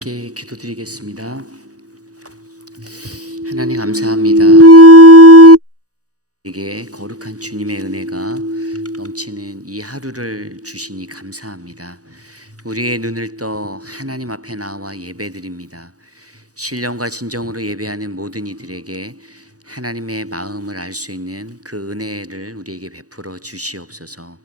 함께 기도드리겠습니다. 하나님 감사합니다. 우리에게 거룩한 주님의 은혜가 넘치는 이 하루를 주시니 감사합니다. 우리의 눈을 떠 하나님 앞에 나와 예배드립니다. 신령과 진정으로 예배하는 모든 이들에게 하나님의 마음을 알 수 있는 그 은혜를 우리에게 베풀어 주시옵소서.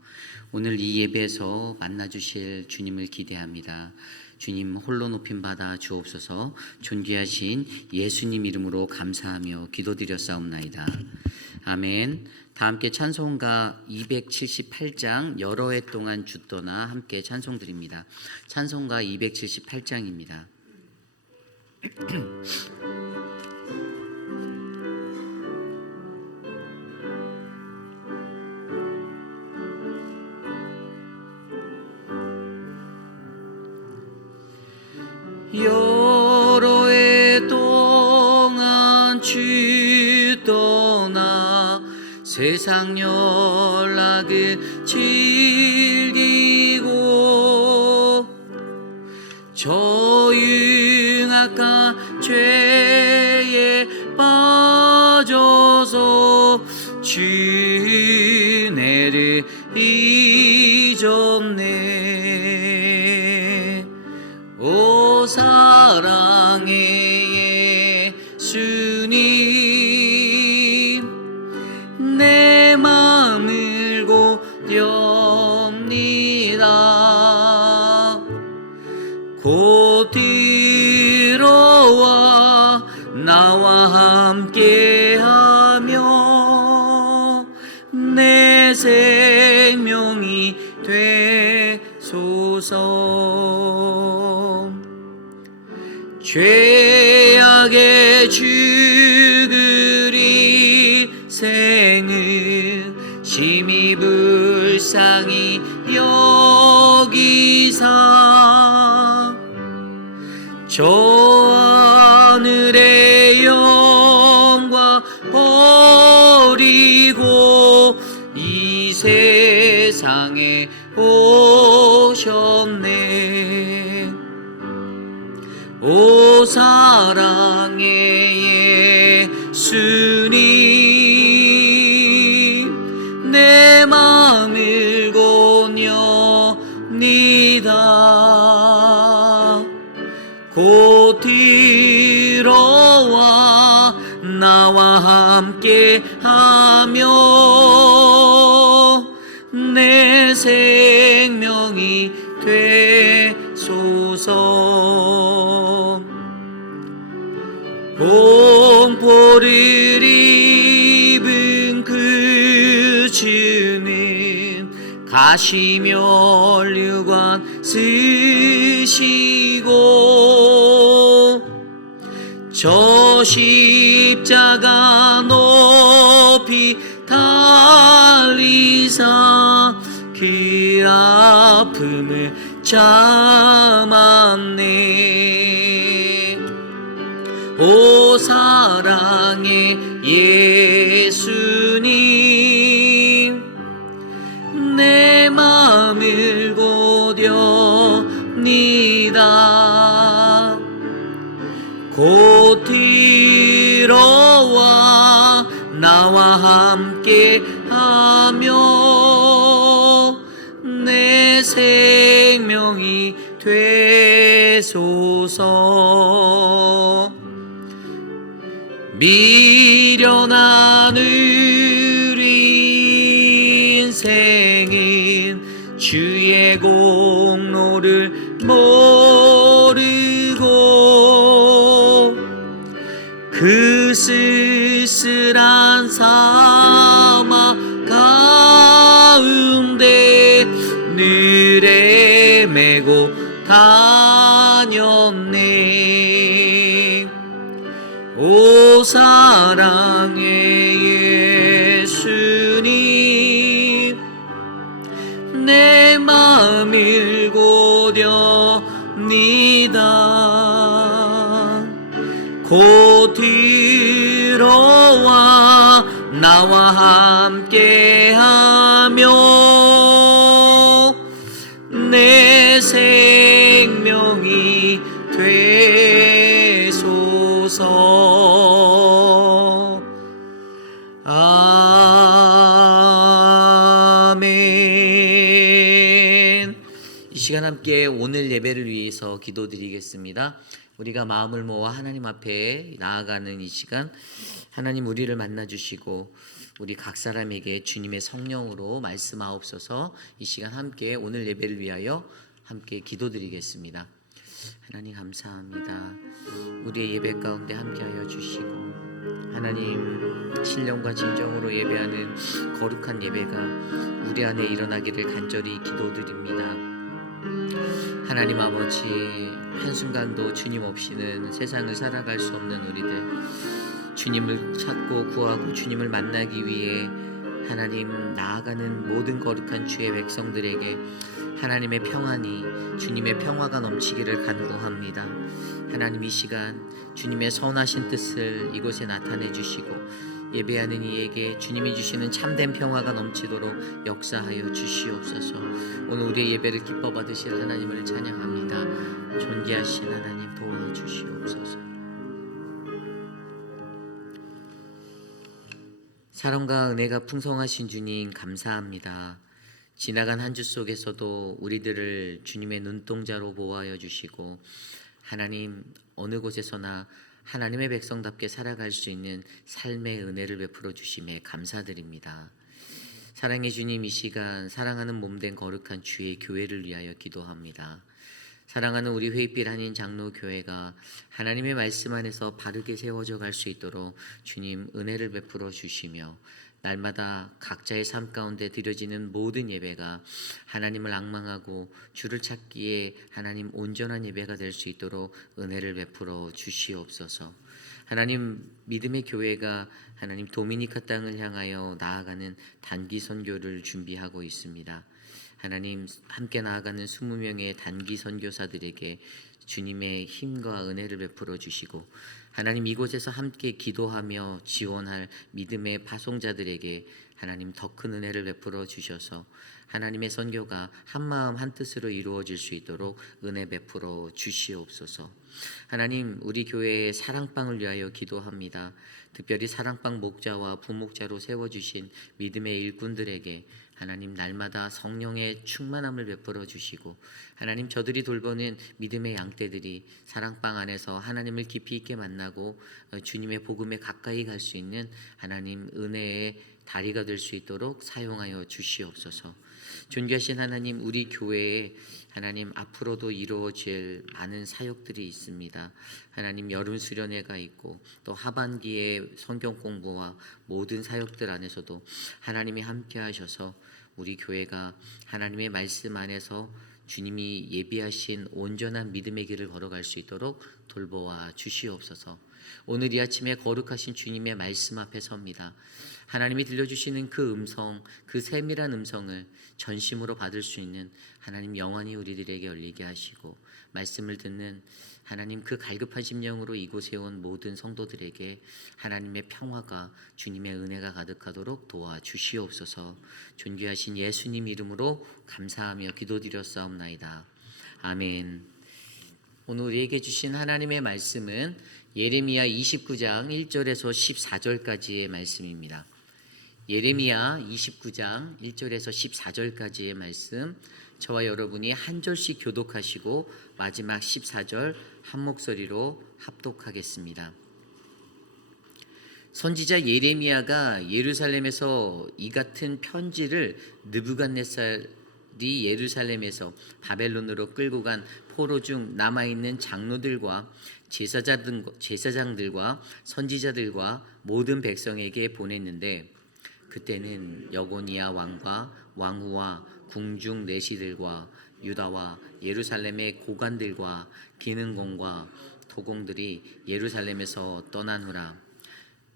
오늘 이 예배에서 만나 주실 주님을 기대합니다. 주님 홀로 높임 받아 주옵소서. 존귀하신 예수님 이름으로 감사하며 기도드렸사옵나이다. 아멘. 다 함께 찬송가 278장 여러 해 동안 죽더나 함께 찬송드립니다. 찬송가 278장입니다. 여러 해 동안 죽더나 세상 연락을 즐기고 저 흉악한 죄에 빠져서 주 은혜를 잊었네. 오 사랑의 예수님, 내 맘을 고렵니다. 곧 들어와 나와 함께하며 내 생명이 되소서. 죄악의 죽을 인생을 심히 불쌍히 여기사 저 하늘의 영광 버리고 이 세상에 오셨네. 오 사랑의 예수님, 내 맘을 고렵니다. 곧 들어와 나와 함께하며 내 생명이 되소서. 공포를 입은 그 주는 가시면류관 쓰시고 저 십자가 높이 달리사 그 아픔을 참았네. 오 사랑의 예수님, 내 맘을 고렵니다. 곧 들어와 나와 함께하며 내 생명이 되소서. 미련한 우리 인생은 주의 공로를 모르고 그 쓸쓸한 사막 가운데 늘 헤매고 다녔네. 오 사랑의 예수님, 내 맘을 고렵니다. 곧 들어와 나와 함께하며 내 생명이 되 하소서. 아멘. 이 시간 함께 오늘 예배를 위해서 기도드리겠습니다. 우리가 마음을 모아 하나님 앞에 나아가는 이 시간, 하나님 우리를 만나주시고 우리 각 사람에게 주님의 성령으로 말씀하옵소서. 이 시간 함께 오늘 예배를 위하여 함께 기도드리겠습니다. 하나님 감사합니다. 우리의 예배 가운데 함께하여 주시고, 하나님 신령과 진정으로 예배하는 거룩한 예배가 우리 안에 일어나기를 간절히 기도드립니다. 하나님 아버지, 한순간도 주님 없이는 세상을 살아갈 수 없는 우리들, 주님을 찾고 구하고 주님을 만나기 위해 하나님 나아가는 모든 거룩한 주의 백성들에게 하나님의 평안이, 주님의 평화가 넘치기를 간구합니다. 하나님 이 시간 주님의 선하신 뜻을 이곳에 나타내 주시고 예배하는 이에게 주님이 주시는 참된 평화가 넘치도록 역사하여 주시옵소서. 오늘 우리의 예배를 기뻐 받으실 하나님을 찬양합니다. 존귀하신 하나님 도와주시옵소서. 사랑과 은혜가 풍성하신 주님 감사합니다. 지나간 한 주 속에서도 우리들을 주님의 눈동자로 보호하여 주시고, 하나님 어느 곳에서나 하나님의 백성답게 살아갈 수 있는 삶의 은혜를 베풀어 주심에 감사드립니다. 사랑의 주님, 이 시간 사랑하는 몸된 거룩한 주의 교회를 위하여 기도합니다. 사랑하는 우리 회빛 한인 장로교회가 하나님의 말씀 안에서 바르게 세워져 갈 수 있도록 주님 은혜를 베풀어 주시며, 날마다 각자의 삶 가운데 드려지는 모든 예배가 하나님을 앙망하고 주를 찾기에 하나님 온전한 예배가 될 수 있도록 은혜를 베풀어 주시옵소서. 하나님 믿음의 교회가 하나님 도미니카 땅을 향하여 나아가는 단기 선교를 준비하고 있습니다. 하나님 함께 나아가는 20명의 단기 선교사들에게 주님의 힘과 은혜를 베풀어 주시고, 하나님 이곳에서 함께 기도하며 지원할 믿음의 파송자들에게 하나님 더 큰 은혜를 베풀어 주셔서 하나님의 선교가 한마음 한뜻으로 이루어질 수 있도록 은혜 베풀어 주시옵소서. 하나님 우리 교회의 사랑방을 위하여 기도합니다. 특별히 사랑방 목자와 부목자로 세워주신 믿음의 일꾼들에게 하나님 날마다 성령의 충만함을 베풀어 주시고, 하나님 저들이 돌보는 믿음의 양떼들이 사랑방 안에서 하나님을 깊이 있게 만나고 주님의 복음에 가까이 갈 수 있는 하나님 은혜의 다리가 될 수 있도록 사용하여 주시옵소서. 존귀하신 하나님, 우리 교회에 하나님 앞으로도 이루어질 많은 사역들이 있습니다. 하나님 여름 수련회가 있고 또 하반기에 성경 공부와 모든 사역들 안에서도 하나님이 함께 하셔서 우리 교회가 하나님의 말씀 안에서 주님이 예비하신 온전한 믿음의 길을 걸어갈 수 있도록 돌보아 주시옵소서. 오늘 이 아침에 거룩하신 주님의 말씀 앞에 섭니다. 하나님이 들려주시는 그 음성, 그 세밀한 음성을 전심으로 받을 수 있는 하나님 영원히 우리들에게 열리게 하시고, 말씀을 듣는 하나님 그 갈급한 심령으로 이곳에 온 모든 성도들에게 하나님의 평화가, 주님의 은혜가 가득하도록 도와주시옵소서. 존귀하신 예수님 이름으로 감사하며 기도드렸사옵나이다. 아멘. 오늘 우리에게 주신 하나님의 말씀은 예레미야 29장 1절에서 14절까지의 말씀입니다. 예레미야 29장 1절에서 14절까지의 말씀, 저와 여러분이 한 절씩 교독하시고 마지막 14절 한 목소리로 합독하겠습니다. 선지자 예레미야가 예루살렘에서 이 같은 편지를 느부갓네살이 예루살렘에서 바벨론으로 끌고 간 포로 중 남아있는 장로들과 제사장들과 선지자들과 모든 백성에게 보냈는데, 그때는 여고니아 왕과 왕후와 궁중 내시들과 유다와 예루살렘의 고관들과 기능공과 토공들이 예루살렘에서 떠난 후라.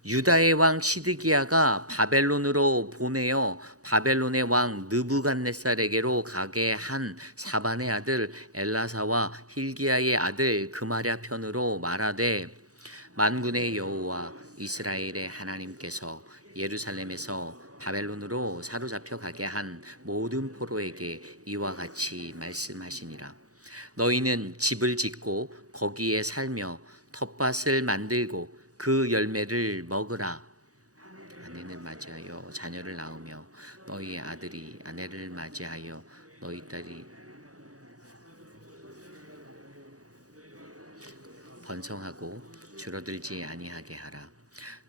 유다의 왕 시드기야가 바벨론으로 보내어 바벨론의 왕 느부갓네살에게로 가게 한 사반의 아들 엘라사와 힐기야의 아들 그마랴 편으로 말하되, 만군의 여호와 이스라엘의 하나님께서 예루살렘에서 바벨론으로 사로잡혀 가게 한 모든 포로에게 이와 같이 말씀하시니라. 너희는 집을 짓고 거기에 살며 텃밭을 만들고 그 열매를 먹으라. 아내를 맞이하여 자녀를 낳으며 너희 아들이 아내를 맞이하여 너희 딸이 번성하고 줄어들지 아니하게 하라.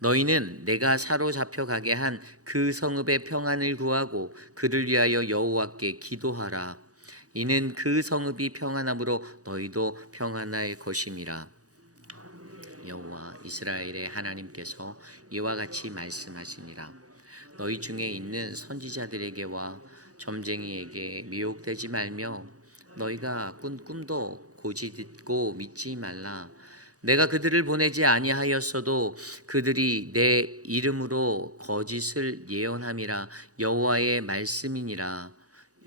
너희는 내가 사로잡혀 가게 한 그 성읍의 평안을 구하고 그를 위하여 여호와께 기도하라. 이는 그 성읍이 평안함으로 너희도 평안할 것임이라. 여호와 이스라엘의 하나님께서 이와 같이 말씀하시니라. 너희 중에 있는 선지자들에게와 점쟁이에게 미혹되지 말며 너희가 꾼 꿈도 고지 듣고 믿지 말라. 내가 그들을 보내지 아니하였어도 그들이 내 이름으로 거짓을 예언함이라. 여호와의 말씀이니라.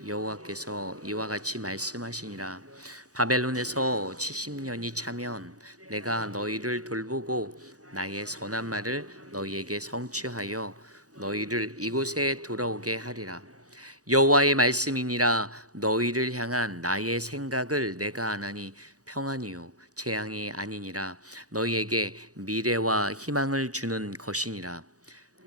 여호와께서 이와 같이 말씀하시니라. 바벨론에서 70년이 차면 내가 너희를 돌보고 나의 선한 말을 너희에게 성취하여 너희를 이곳에 돌아오게 하리라. 여호와의 말씀이니라. 너희를 향한 나의 생각을 내가 아나니 평안이요 재앙이 아니니라. 너희에게 미래와 희망을 주는 것이니라.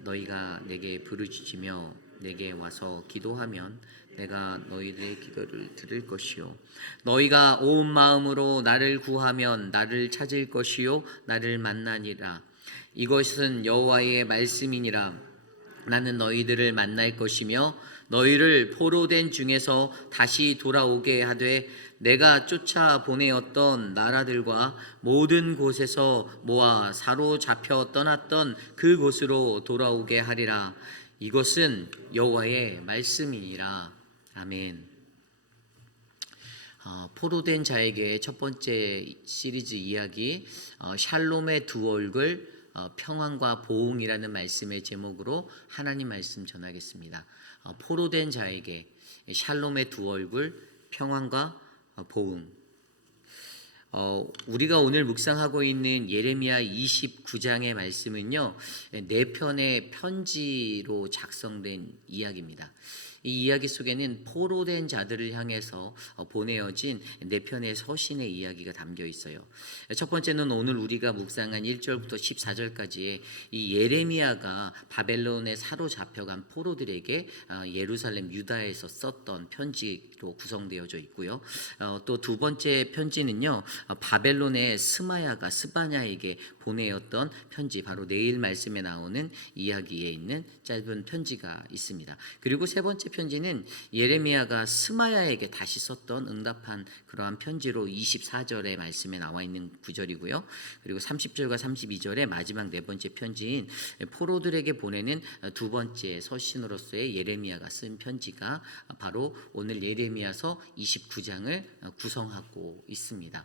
너희가 내게 부르짖으며 내게 와서 기도하면 내가 너희들의 기도를 들을 것이요 너희가 온 마음으로 나를 구하면 나를 찾을 것이요 나를 만나니라. 이것은 여호와의 말씀이니라. 나는 너희들을 만날 것이며 너희를 포로된 중에서 다시 돌아오게 하되 내가 쫓아 보내었던 나라들과 모든 곳에서 모아 사로잡혀 떠났던 그곳으로 돌아오게 하리라. 이것은 여호와의 말씀이니라. 아멘. 포로된 자에게 첫 번째 시리즈 이야기 샬롬의 두 얼굴 평안과 보응이라는 말씀의 제목으로 하나님 말씀 전하겠습니다. 포로된 자에게 샬롬의 두 얼굴 평안과 보응. 우리가 오늘 묵상하고 있는 예레미야 29장의 말씀은요, 네 편의 편지로 작성된 이야기입니다. 이 이야기 속에는 포로된 자들을 향해서 보내어진 네 편의 서신의 이야기가 담겨 있어요. 첫 번째는 오늘 우리가 묵상한 1절부터 14절까지의 이 예레미야가 바벨론에 사로잡혀간 포로들에게 예루살렘 유다에서 썼던 편지로 구성되어져 있고요. 또 두 번째 편지는요, 바벨론의 스바냐에게 보내었던 편지, 바로 내일 말씀에 나오는 이야기에 있는 짧은 편지가 있습니다. 그리고 세 번째 편지는 예레미야가 스마야에게 다시 썼던 응답한 그러한 편지로 24절의 말씀에 나와 있는 구절이고요. 그리고 30절과 32절의 마지막 네 번째 편지인 포로들에게 보내는 두 번째 서신으로서의 예레미야가 쓴 편지가 바로 오늘 예레미야서 29장을 구성하고 있습니다.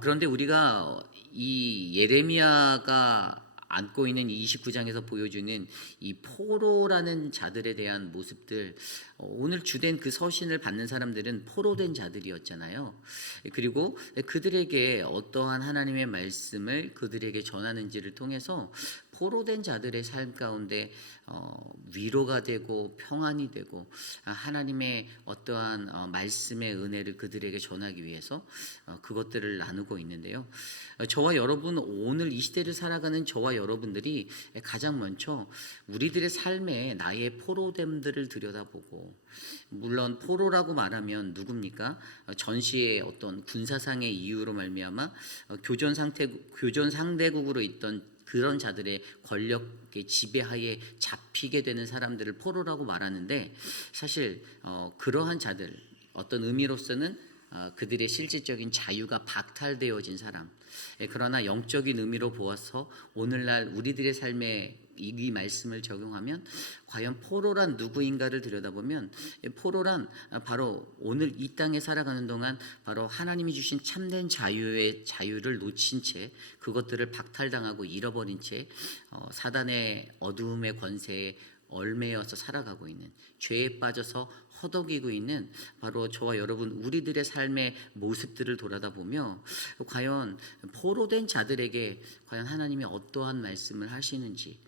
그런데 우리가 이 예레미야가 안고 있는 29장에서 보여주는 이 포로라는 자들에 대한 모습들, 오늘 주된 그 서신을 받는 사람들은 포로된 자들이었잖아요. 그리고 그들에게 어떠한 하나님의 말씀을 그들에게 전하는지를 통해서 포로된 자들의 삶 가운데 위로가 되고 평안이 되고 하나님의 어떠한 말씀의 은혜를 그들에게 전하기 위해서 그것들을 나누고 있는데요. 저와 여러분, 오늘 이 시대를 살아가는 저와 여러분들이 가장 먼저 우리들의 삶에 나의 포로됨들을 들여다보고, 물론 포로라고 말하면 누굽니까? 전시의 어떤 군사상의 이유로 말미암아 교전 상대국으로 있던 그런 자들의 권력의 지배하에 잡히게 되는 사람들을 포로라고 말하는데, 사실 그러한 자들, 어떤 의미로서는 그들의 실질적인 자유가 박탈되어진 사람, 그러나 영적인 의미로 보아서 오늘날 우리들의 삶에 이 말씀을 적용하면 과연 포로란 누구인가를 들여다보면, 포로란 바로 오늘 이 땅에 살아가는 동안 바로 하나님이 주신 참된 자유를 놓친 채, 그것들을 박탈당하고 잃어버린 채 사단의 어두움의 권세에 얽매여서 살아가고 있는, 죄에 빠져서 허덕이고 있는 바로 저와 여러분, 우리들의 삶의 모습들을 돌아다보며 과연 포로된 자들에게 과연 하나님이 어떠한 말씀을 하시는지,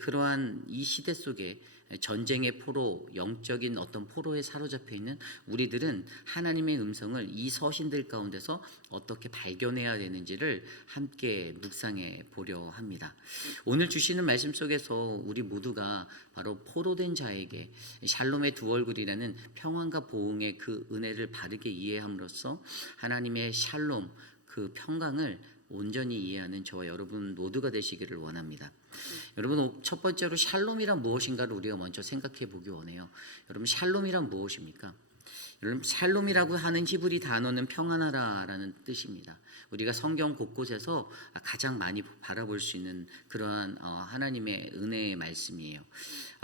그러한 이 시대 속에 전쟁의 포로, 영적인 어떤 포로에 사로잡혀 있는 우리들은 하나님의 음성을 이 서신들 가운데서 어떻게 발견해야 되는지를 함께 묵상해 보려 합니다. 오늘 주시는 말씀 속에서 우리 모두가 바로 포로된 자에게 샬롬의 두 얼굴이라는 평안과 보응의 그 은혜를 바르게 이해함으로써 하나님의 샬롬, 그 평강을 온전히 이해하는 저와 여러분 모두가 되시기를 원합니다. 여러분, 첫 번째로 샬롬이란 무엇인가를 우리가 먼저 생각해 보기 원해요. 여러분, 샬롬이란 무엇입니까? 여러분, 샬롬이라고 하는 히브리 단어는 평안하라라는 뜻입니다. 우리가 성경 곳곳에서 가장 많이 바라볼 수 있는 그러한 하나님의 은혜의 말씀이에요.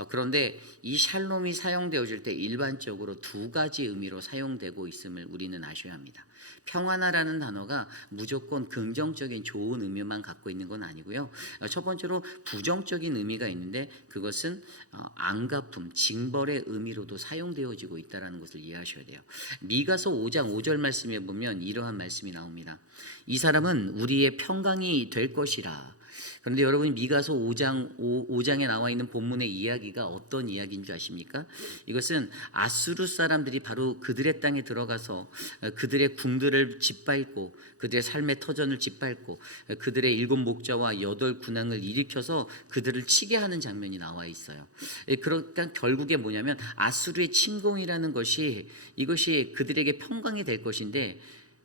그런데 이 샬롬이 사용되어질 때 일반적으로 두 가지 의미로 사용되고 있음을 우리는 아셔야 합니다. 평안하라는 단어가 무조건 긍정적인 좋은 의미만 갖고 있는 건 아니고요. 첫 번째로 부정적인 의미가 있는데 그것은 안갚음, 징벌의 의미로도 사용되어지고 있다는 것을 이해하셔야 돼요. 미가서 5장 5절 말씀에 보면 이러한 말씀이 나옵니다. 이 사람은 우리의 평강이 될 것이라. 그런데 여러분, 미가서 5장에 나와 있는 본문의 이야기가 어떤 이야기인 줄 아십니까? 이것은 아수르 사람들이 바로 그들의 땅에 들어가서 그들의 궁들을 짓밟고 그들의 삶의 터전을 짓밟고 그들의 7 목자와 8 군왕을 일으켜서 그들을 치게 하는 장면이 나와 있어요. 그러니까 결국에 뭐냐면 아수르의 침공이라는 것이 이것이 그들에게 평강이 될 것인데,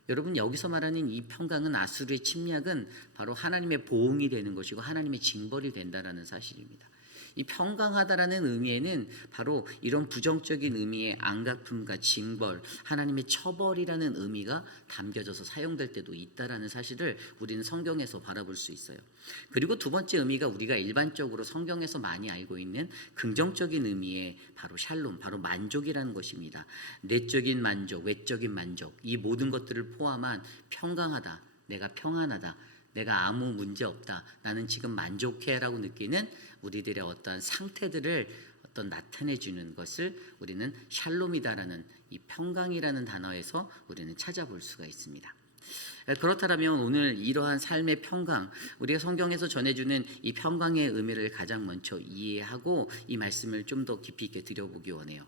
여러분, 여기서 말하는 이 평강은, 아수르의 침략은 바로 하나님의 보응이 되는 것이고 하나님의 징벌이 된다라는 사실입니다. 이 평강하다라는 의미에는 바로 이런 부정적인 의미의 안갚음과 징벌, 하나님의 처벌이라는 의미가 담겨져서 사용될 때도 있다라는 사실을 우리는 성경에서 바라볼 수 있어요. 그리고 두 번째 의미가 우리가 일반적으로 성경에서 많이 알고 있는 긍정적인 의미의 바로 샬롬, 바로 만족이라는 것입니다. 내적인 만족, 외적인 만족, 이 모든 것들을 포함한 평강하다, 내가 평안하다, 내가 아무 문제 없다, 나는 지금 만족해라고 느끼는 우리들의 어떤 상태들을 나타내 주는 것을 우리는 샬롬이다라는 이 평강이라는 단어에서 우리는 찾아볼 수가 있습니다. 그렇다면 오늘 이러한 삶의 평강, 우리가 성경에서 전해주는 이 평강의 의미를 가장 먼저 이해하고 이 말씀을 좀 더 깊이 있게 들여보기 원해요.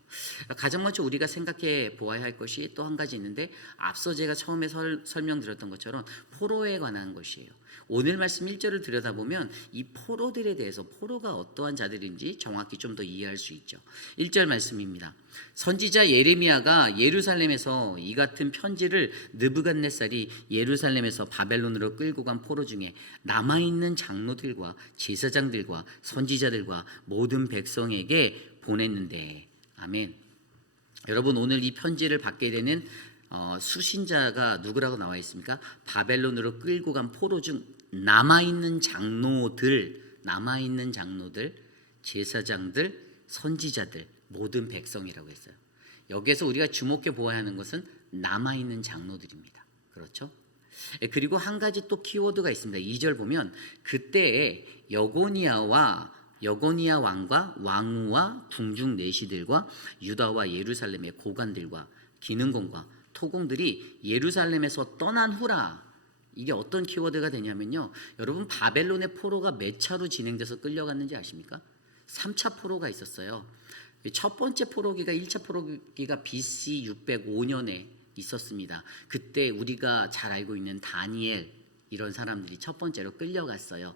가장 먼저 우리가 생각해 보아야 할 것이 또 한 가지 있는데, 앞서 제가 처음에 설명드렸던 것처럼 포로에 관한 것이에요. 오늘 말씀 1절을 들여다보면 이 포로들에 대해서, 포로가 어떠한 자들인지 정확히 좀 더 이해할 수 있죠. 1절 말씀입니다. 선지자 예레미야가 예루살렘에서 이 같은 편지를 느부갓네살이 예루살렘에서 바벨론으로 끌고 간 포로 중에 남아있는 장로들과 제사장들과 선지자들과 모든 백성에게 보냈는데, 아멘. 여러분, 오늘 이 편지를 받게 되는 수신자가 누구라고 나와 있습니까? 바벨론으로 끌고 간 포로 중 남아있는 장로들, 제사장들, 선지자들, 모든 백성이라고 했어요. 여기에서 우리가 주목해 보아야 하는 것은 남아있는 장로들입니다. 그렇죠? 그리고 한 가지 또 키워드가 있습니다. 2절 보면 그때에 여고니아 왕과 왕후와 궁중 내시들과 유다와 예루살렘의 고관들과 기능공과 토공들이 예루살렘에서 떠난 후라. 이게 어떤 키워드가 되냐면요, 여러분, 바벨론의 포로가 몇 차로 진행돼서 끌려갔는지 아십니까? 3차 포로가 있었어요. 첫 번째 포로기가 1차 포로기가 BC 605년에 있었습니다. 그때 우리가 잘 알고 있는 다니엘, 이런 사람들이 첫 번째로 끌려갔어요.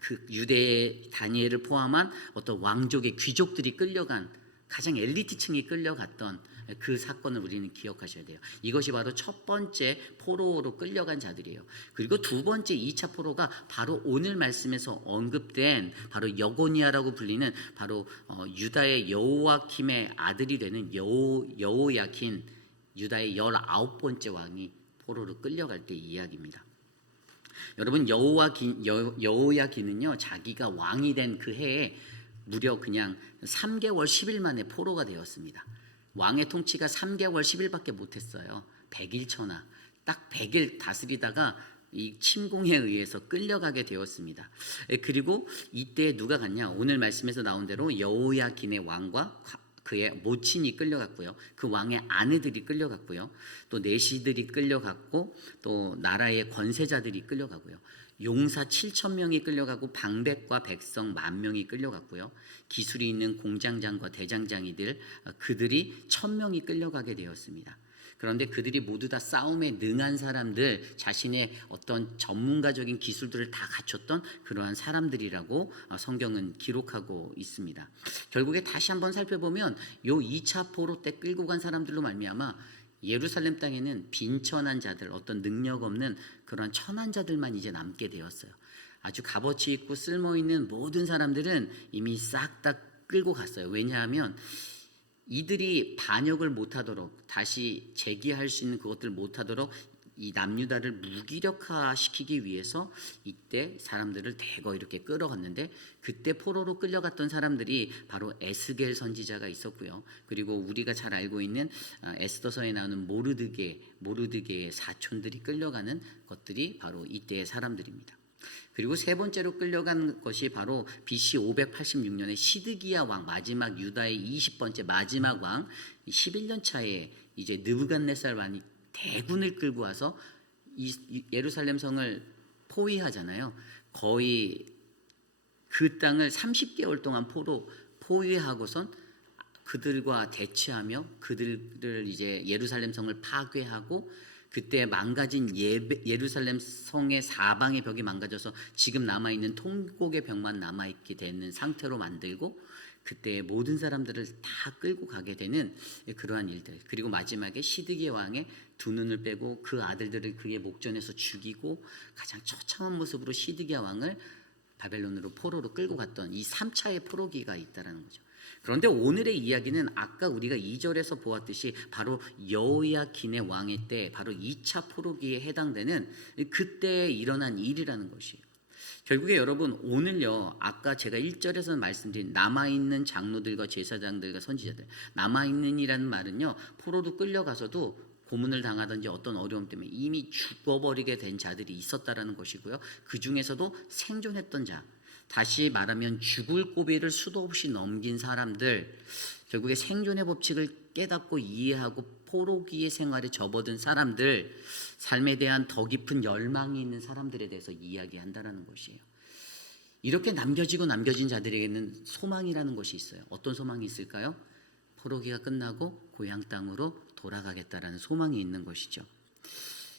그 유대의 다니엘을 포함한 어떤 왕족의 귀족들이 끌려간, 가장 엘리트층이 끌려갔던 그 사건을 우리는 기억하셔야 돼요. 이것이 바로 첫 번째 포로로 끌려간 자들이에요. 그리고 두 번째 2차 포로가 바로 오늘 말씀에서 언급된 바로 여고니아라고 불리는 바로 유다의 여호야킴의 아들이 되는 여호야킨, 유다의 19번째 왕이 포로로 끌려갈 때 이야기입니다. 여러분, 여호야긴은요, 자기가 왕이 된 그 해에 무려 그냥 3개월 10일 만에 포로가 되었습니다. 왕의 통치가 3개월 10일밖에 못했어요. 100일 천하, 딱 100일 다스리다가 이 침공에 의해서 끌려가게 되었습니다. 그리고 이때 누가 갔냐? 오늘 말씀에서 나온 대로 여호야긴의 왕과 그의 모친이 끌려갔고요. 그 왕의 아내들이 끌려갔고요. 또 내시들이 끌려갔고 또 나라의 권세자들이 끌려가고요. 용사 7천 명이 끌려가고 방백과 백성 10,000명이 끌려갔고요. 기술이 있는 공장장과 대장장이들 그들이 1,000명이 끌려가게 되었습니다. 그런데 그들이 모두 다 싸움에 능한 사람들, 자신의 어떤 전문가적인 기술들을 다 갖췄던 그러한 사람들이라고 성경은 기록하고 있습니다. 결국에 다시 한번 살펴보면 요 2차 포로 때 끌고 간 사람들로 말미암아 예루살렘 땅에는 빈천한 자들, 어떤 능력 없는 그런 천한 자들만 이제 남게 되었어요. 아주 값어치 있고 쓸모 있는 모든 사람들은 이미 싹 다 끌고 갔어요. 왜냐하면 이들이 반역을 못하도록, 다시 재기할 수 있는 그것들을 못하도록 이 남유다를 무기력화시키기 위해서 이때 사람들을 대거 이렇게 끌어갔는데, 그때 포로로 끌려갔던 사람들이 바로 에스겔 선지자가 있었고요. 그리고 우리가 잘 알고 있는 에스더서에 나오는 모르드게의 사촌들이 끌려가는 것들이 바로 이때의 사람들입니다. 그리고 세 번째로 끌려간 것이 바로 BC 586년에 시드기야 왕, 마지막 유다의 20번째 마지막 왕, 11년 차에 이제 느부갓네살 왕이 대군을 끌고 와서 이 예루살렘 성을 포위하잖아요. 거의 그 땅을 30개월 동안 포위하고선 그들과 대치하며 그들을 이제 예루살렘 성을 파괴하고, 그때 망가진 예루살렘 성의 사방의 벽이 망가져서 지금 남아있는 통곡의 벽만 남아있게 되는 상태로 만들고, 그때 모든 사람들을 다 끌고 가게 되는 그러한 일들. 그리고 마지막에 시드기야 왕의 두 눈을 빼고 그 아들들을 그의 목전에서 죽이고 가장 처참한 모습으로 시드기야 왕을 바벨론으로 포로로 끌고 갔던 이 3차의 포로기가 있다라는 거죠. 그런데 오늘의 이야기는 아까 우리가 2절에서 보았듯이 바로 여호야긴의 왕의 때, 바로 2차 포로기에 해당되는 그때 일어난 일이라는 것이에요. 결국에 여러분, 오늘요, 아까 제가 1절에서 말씀드린 남아있는 장로들과 제사장들과 선지자들, 남아있는이라는 말은요, 포로로 끌려가서도 고문을 당하든지 어떤 어려움 때문에 이미 죽어버리게 된 자들이 있었다라는 것이고요. 그 중에서도 생존했던 자, 다시 말하면 죽을 고비를 수도 없이 넘긴 사람들, 결국에 생존의 법칙을 깨닫고 이해하고 포로기의 생활에 접어든 사람들, 삶에 대한 더 깊은 열망이 있는 사람들에 대해서 이야기한다라는 것이에요. 이렇게 남겨진 자들에게는 소망이라는 것이 있어요. 어떤 소망이 있을까요? 포로기가 끝나고 고향 땅으로 돌아가겠다라는 소망이 있는 것이죠.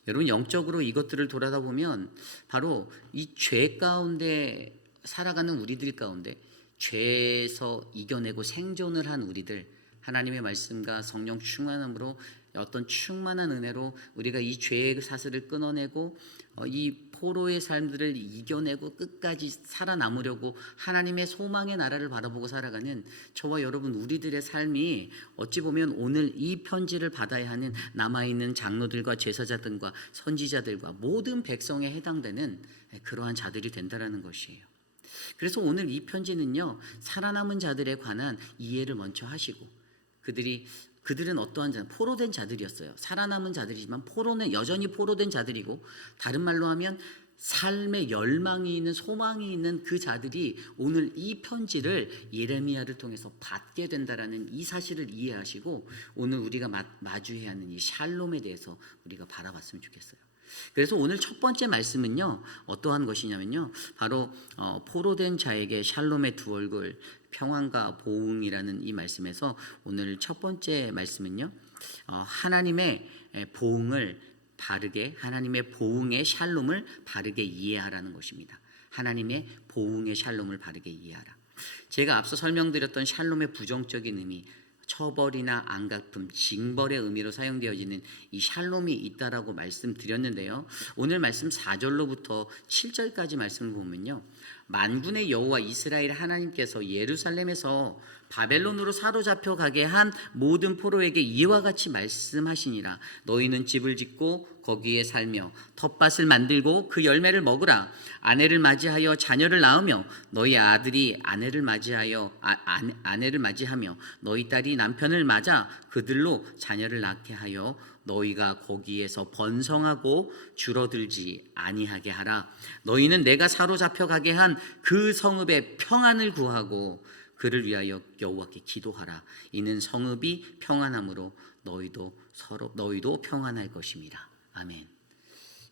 여러분, 영적으로 이것들을 돌아다 보면 바로 이 죄 가운데 살아가는 우리들 가운데, 죄에서 이겨내고 생존을 한 우리들, 하나님의 말씀과 성령 충만함으로 어떤 충만한 은혜로 우리가 이 죄의 사슬을 끊어내고 이 포로의 삶들을 이겨내고 끝까지 살아남으려고 하나님의 소망의 나라를 바라보고 살아가는 저와 여러분, 우리들의 삶이 어찌 보면 오늘 이 편지를 받아야 하는 남아있는 장로들과 제사자들과 선지자들과 모든 백성에 해당되는 그러한 자들이 된다라는 것이에요. 그래서 오늘 이 편지는요, 살아남은 자들에 관한 이해를 먼저 하시고, 그들은 어떠한 자, 포로된 자들이었어요. 살아남은 자들이지만 여전히 포로된 자들이고, 다른 말로 하면 삶의 열망이 있는, 소망이 있는 그 자들이 오늘 이 편지를 예레미야를 통해서 받게 된다라는 이 사실을 이해하시고, 오늘 우리가 마주해야 하는 이 샬롬에 대해서 우리가 바라봤으면 좋겠어요. 그래서 오늘 첫 번째 말씀은요, 어떠한 것이냐면요, 바로 포로된 자에게 샬롬의 두 얼굴, 평안과 보응이라는 이 말씀에서 오늘 첫 번째 말씀은요, 하나님의 보응을 바르게, 하나님의 보응의 샬롬을 바르게 이해하라는 것입니다. 하나님의 보응의 샬롬을 바르게 이해하라. 제가 앞서 설명드렸던 샬롬의 부정적인 의미, 처벌이나 안갚음, 징벌의 의미로 사용되어지는 이 샬롬이 있다라고 말씀드렸는데요, 오늘 말씀 4절로부터 7절까지 말씀을 보면요, 만군의 여호와 이스라엘 하나님께서 예루살렘에서 바벨론으로 사로잡혀 가게 한 모든 포로에게 이와 같이 말씀하시니라. 너희는 집을 짓고 거기에 살며 텃밭을 만들고 그 열매를 먹으라. 아내를 맞이하여 자녀를 낳으며 너희 아들이 아내를 맞이하며 너희 딸이 남편을 맞아 그들로 자녀를 낳게 하여 너희가 거기에서 번성하고 줄어들지 아니하게 하라. 너희는 내가 사로잡혀 가게 한 그 성읍의 평안을 구하고 그를 위하여 여호와께 기도하라. 이는 성읍이 평안함으로 너희도 평안할 것임이라. 아멘.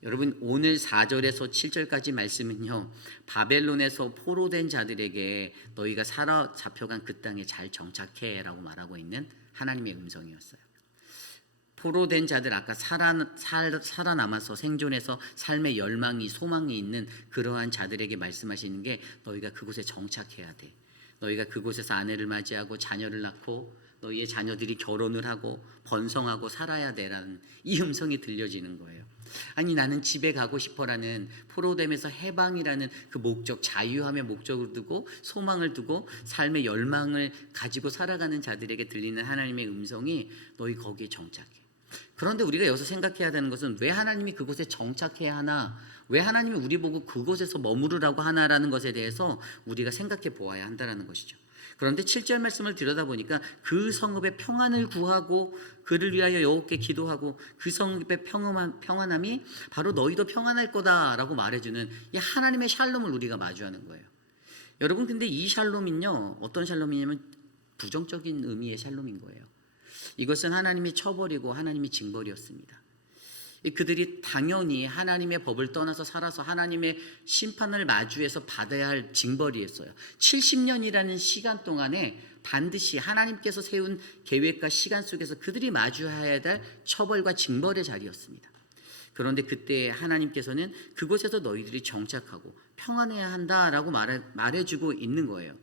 여러분, 오늘 4절에서 7절까지 말씀은요, 바벨론에서 포로된 자들에게 너희가 사로잡혀간 그 땅에 잘 정착해라고 말하고 있는 하나님의 음성이었어요. 포로된 자들, 아까 살아남아서 생존해서 삶의 열망이 소망이 있는 그러한 자들에게 말씀하시는 게 너희가 그곳에 정착해야 돼. 너희가 그곳에서 아내를 맞이하고 자녀를 낳고 너희의 자녀들이 결혼을 하고 번성하고 살아야 돼라는 이 음성이 들려지는 거예요. 아니, 나는 집에 가고 싶어라는 포로됨에서 해방이라는 그 목적, 자유함의 목적을 두고 소망을 두고 삶의 열망을 가지고 살아가는 자들에게 들리는 하나님의 음성이 너희 거기에 정착해. 그런데 우리가 여기서 생각해야 되는 것은 왜 하나님이 그곳에 정착해야 하나, 왜 하나님이 우리 보고 그곳에서 머무르라고 하나라는 것에 대해서 우리가 생각해 보아야 한다는 것이죠. 그런데 7절 말씀을 들여다보니까 그 성읍의 평안을 구하고 그를 위하여 여호와께 기도하고 그 성읍의 평안함이 바로 너희도 평안할 거다라고 말해주는 이 하나님의 샬롬을 우리가 마주하는 거예요. 여러분, 근데 이 샬롬은요, 어떤 샬롬이냐면 부정적인 의미의 샬롬인 거예요. 이것은 하나님이 쳐버리고 하나님이 징벌이었습니다. 그들이 당연히 하나님의 법을 떠나서 살아서 하나님의 심판을 마주해서 받아야 할 징벌이었어요. 70년이라는 시간 동안에 반드시 하나님께서 세운 계획과 시간 속에서 그들이 마주해야 할 처벌과 징벌의 자리였습니다. 그런데 그때 하나님께서는 그곳에서 너희들이 정착하고 평안해야 한다라고 말해주고 있는 거예요.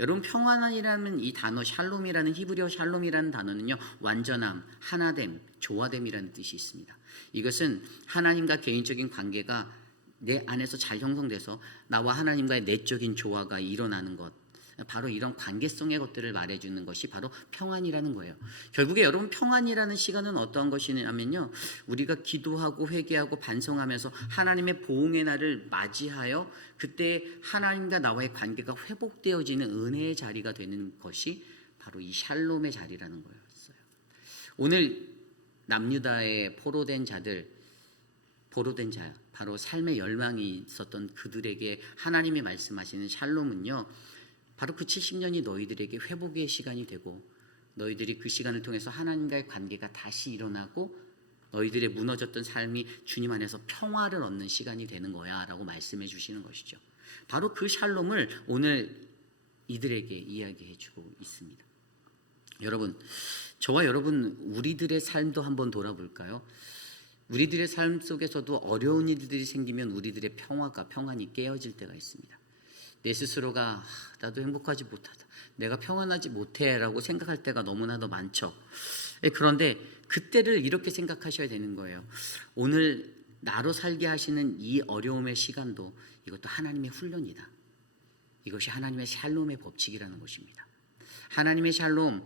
여러분, 평안이라는 이 단어, 샬롬이라는 히브리어 샬롬이라는 단어는요, 완전함, 하나됨, 조화됨이라는 뜻이 있습니다. 이것은 하나님과 개인적인 관계가 내 안에서 잘 형성돼서 나와 하나님과의 내적인 조화가 일어나는 것, 바로 이런 관계성의 것들을 말해주는 것이 바로 평안이라는 거예요. 결국에 여러분, 평안이라는 시간은 어떠한 것이냐면요, 우리가 기도하고 회개하고 반성하면서 하나님의 보응의 날을 맞이하여 그때 하나님과 나와의 관계가 회복되어지는 은혜의 자리가 되는 것이 바로 이 샬롬의 자리라는 거였어요. 오늘 남유다의 포로된 자, 바로 삶의 열망이 있었던 그들에게 하나님이 말씀하시는 샬롬은요, 바로 그 70년이 너희들에게 회복의 시간이 되고 너희들이 그 시간을 통해서 하나님과의 관계가 다시 일어나고 너희들의 무너졌던 삶이 주님 안에서 평화를 얻는 시간이 되는 거야 라고 말씀해 주시는 것이죠. 바로 그 샬롬을 오늘 이들에게 이야기해 주고 있습니다. 여러분, 저와 여러분, 우리들의 삶도 한번 돌아볼까요? 우리들의 삶 속에서도 어려운 일들이 생기면 우리들의 평안이 깨어질 때가 있습니다. 내 스스로가 나도 행복하지 못하다, 내가 평안하지 못해 라고 생각할 때가 너무나도 많죠. 그런데 그때를 이렇게 생각하셔야 되는 거예요. 오늘 나로 살게 하시는 이 어려움의 시간도 이것도 하나님의 훈련이다. 이것이 하나님의 샬롬의 법칙이라는 것입니다. 하나님의 샬롬,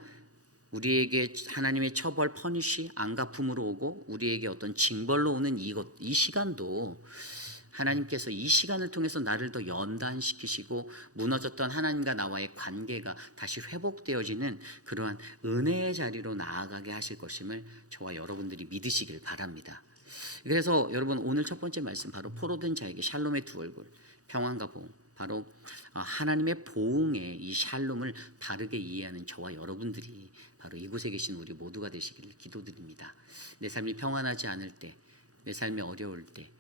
우리에게 하나님의 처벌, 퍼니시, 안갚음으로 오고 우리에게 어떤 징벌로 오는 이 시간도 하나님께서 이 시간을 통해서 나를 더 연단시키시고 무너졌던 하나님과 나와의 관계가 다시 회복되어지는 그러한 은혜의 자리로 나아가게 하실 것임을 저와 여러분들이 믿으시길 바랍니다. 그래서 여러분, 오늘 첫 번째 말씀, 바로 포로된 자에게 샬롬의 두 얼굴, 평안과 보응, 바로 하나님의 보응의 이 샬롬을 바르게 이해하는 저와 여러분들이 바로 이곳에 계신 우리 모두가 되시기를 기도드립니다. 내 삶이 평안하지 않을 때, 내 삶이 어려울 때,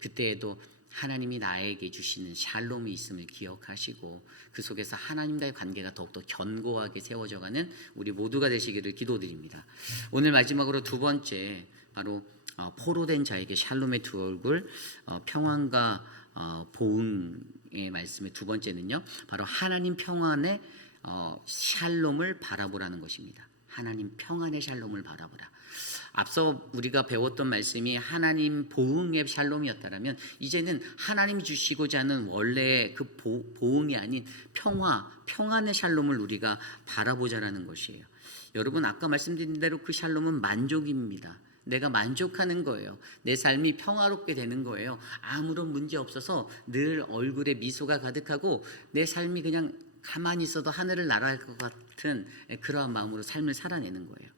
그때에도 하나님이 나에게 주시는 샬롬이 있음을 기억하시고 그 속에서 하나님과의 관계가 더욱더 견고하게 세워져가는 우리 모두가 되시기를 기도드립니다. 오늘 마지막으로 두 번째, 바로 포로된 자에게 샬롬의 두 얼굴, 평안과 보응의 말씀의 두 번째는요, 바로 하나님 평안의 샬롬을 바라보라는 것입니다. 하나님 평안의 샬롬을 바라보라. 앞서 우리가 배웠던 말씀이 하나님 보응의 샬롬이었다면 이제는 하나님이 주시고자 하는 원래의 그 보응이 아닌 평안의 샬롬을 우리가 바라보자라는 것이에요. 여러분, 아까 말씀드린 대로 그 샬롬은 만족입니다. 내가 만족하는 거예요. 내 삶이 평화롭게 되는 거예요. 아무런 문제 없어서 늘 얼굴에 미소가 가득하고 내 삶이 그냥 가만히 있어도 하늘을 날아갈 것 같은 그러한 마음으로 삶을 살아내는 거예요.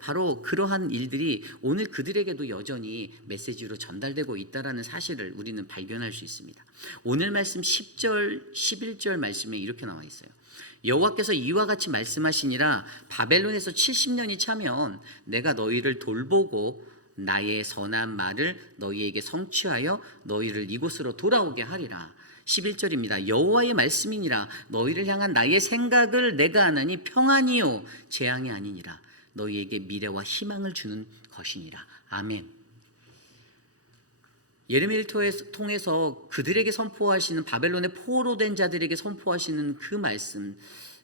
바로 그러한 일들이 오늘 그들에게도 여전히 메시지로 전달되고 있다는 사실을 우리는 발견할 수 있습니다. 오늘 말씀 10절, 11절 말씀에 이렇게 나와 있어요. 여호와께서 이와 같이 말씀하시니라. 바벨론에서 70년이 차면 내가 너희를 돌보고 나의 선한 말을 너희에게 성취하여 너희를 이곳으로 돌아오게 하리라. 11절입니다. 여호와의 말씀이니라. 너희를 향한 나의 생각을 내가 아나니 평안이요 재앙이 아니니라. 너희에게 미래와 희망을 주는 것이니라. 아멘. 예레미야를 통해서 그들에게 선포하시는, 바벨론의 포로된 자들에게 선포하시는 그 말씀,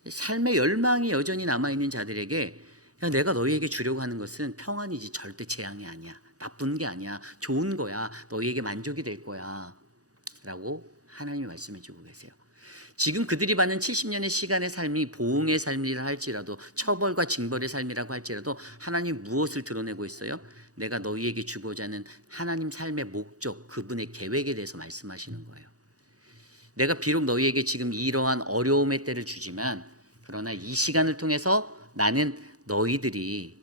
삶의 열망이 여전히 남아있는 자들에게, 야, 내가 너희에게 주려고 하는 것은 평안이지 절대 재앙이 아니야, 나쁜 게 아니야, 좋은 거야, 너희에게 만족이 될 거야 라고 하나님이 말씀해 주고 계세요. 지금 그들이 받는 70년의 시간의 삶이 보응의 삶이라 할지라도, 처벌과 징벌의 삶이라고 할지라도 하나님 무엇을 드러내고 있어요? 내가 너희에게 주고자 하는 하나님 삶의 목적, 그분의 계획에 대해서 말씀하시는 거예요. 내가 비록 너희에게 지금 이러한 어려움의 때를 주지만, 그러나 이 시간을 통해서 나는 너희들이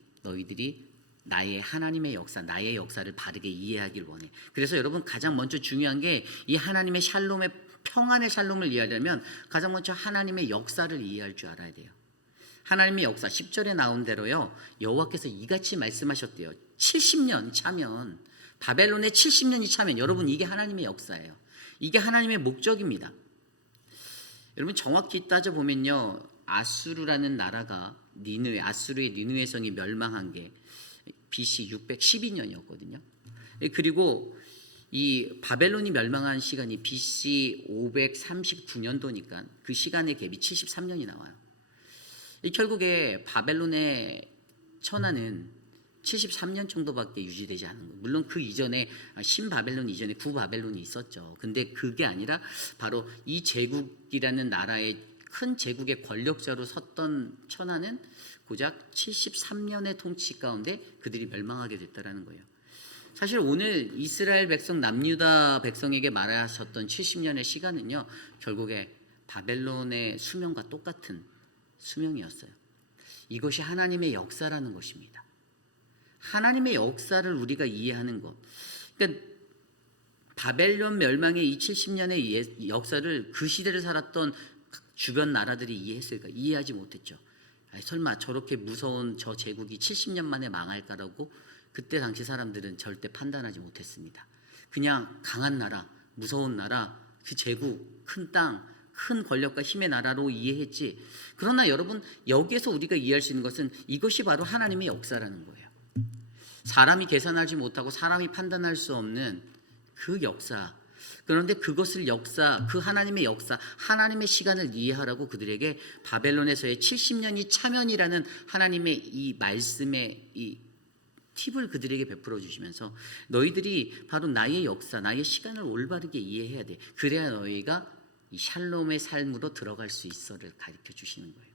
나의 하나님의 역사, 나의 역사를 바르게 이해하길 원해. 그래서 여러분, 가장 먼저 중요한 게 이 하나님의 샬롬의, 평안의 샬롬을 이해하려면 가장 먼저 하나님의 역사를 이해할 줄 알아야 돼요. 하나님의 역사, 10절에 나온 대로요, 여호와께서 이같이 말씀하셨대요. 70년 차면, 바벨론의 70년이 차면, 여러분, 이게 하나님의 역사예요. 이게 하나님의 목적입니다. 여러분, 정확히 따져보면요, 아수르라는 나라가 아수르의 니느웨 성이 멸망한 게 BC 612년이었거든요. 그리고 이 바벨론이 멸망한 시간이 BC 539년도니까 그 시간의 갭이 73년이 나와요. 결국에 바벨론의 천하는 73년 정도밖에 유지되지 않은 거예요. 물론 그 이전에 신바벨론 이전에 구바벨론이 있었죠. 근데 그게 아니라 바로 이 제국이라는 나라의 큰 제국의 권력자로 섰던 천하는 고작 73년의 통치 가운데 그들이 멸망하게 됐다라는 거예요. 사실 오늘 이스라엘 백성, 남유다 백성에게 말하셨던 70년의 시간은요, 결국에 바벨론의 수명과 똑같은 수명이었어요. 이것이 하나님의 역사라는 것입니다. 하나님의 역사를 우리가 이해하는 것. 그러니까 바벨론 멸망의 이 70년의 역사를 그 시대를 살았던 주변 나라들이 이해했을까? 이해하지 못했죠. 설마 저렇게 무서운 저 제국이 70년 만에 망할까라고 그때 당시 사람들은 절대 판단하지 못했습니다. 그냥 강한 나라, 무서운 나라, 그 제국, 큰 땅, 큰 권력과 힘의 나라로 이해했지. 그러나 여러분, 여기에서 우리가 이해할 수 있는 것은 이것이 바로 하나님의 역사라는 거예요. 사람이 계산하지 못하고 사람이 판단할 수 없는 그 역사. 그런데 그것을 그 하나님의 역사, 하나님의 시간을 이해하라고 그들에게 바벨론에서의 70년이 차면이라는 하나님의 이 말씀의 이 팁을 그들에게 베풀어 주시면서, 너희들이 바로 나의 역사, 나의 시간을 올바르게 이해해야 돼. 그래야 너희가 이 샬롬의 삶으로 들어갈 수 있어를 가르쳐 주시는 거예요.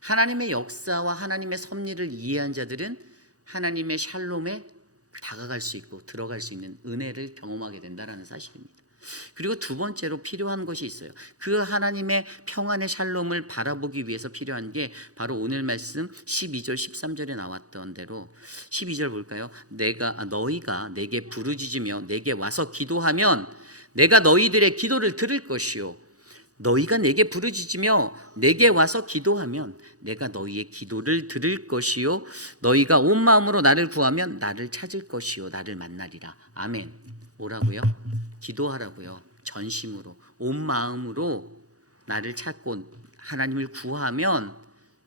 하나님의 역사와 하나님의 섭리를 이해한 자들은 하나님의 샬롬에 다가갈 수 있고 들어갈 수 있는 은혜를 경험하게 된다는 사실입니다. 그리고 두 번째로 필요한 것이 있어요. 그 하나님의 평안의 샬롬을 바라보기 위해서 필요한 게 바로 오늘 말씀 12절 13절에 나왔던 대로, 12절 볼까요? 너희가 내게 부르짖으며 내게 와서 기도하면 내가 너희들의 기도를 들을 것이요, 너희가 내게 부르짖으며 내게 와서 기도하면 내가 너희의 기도를 들을 것이요, 너희가 온 마음으로 나를 구하면 나를 찾을 것이요, 나를 만나리라. 아멘. 뭐라고요? 기도하라고요. 전심으로, 온 마음으로 나를 찾고 하나님을 구하면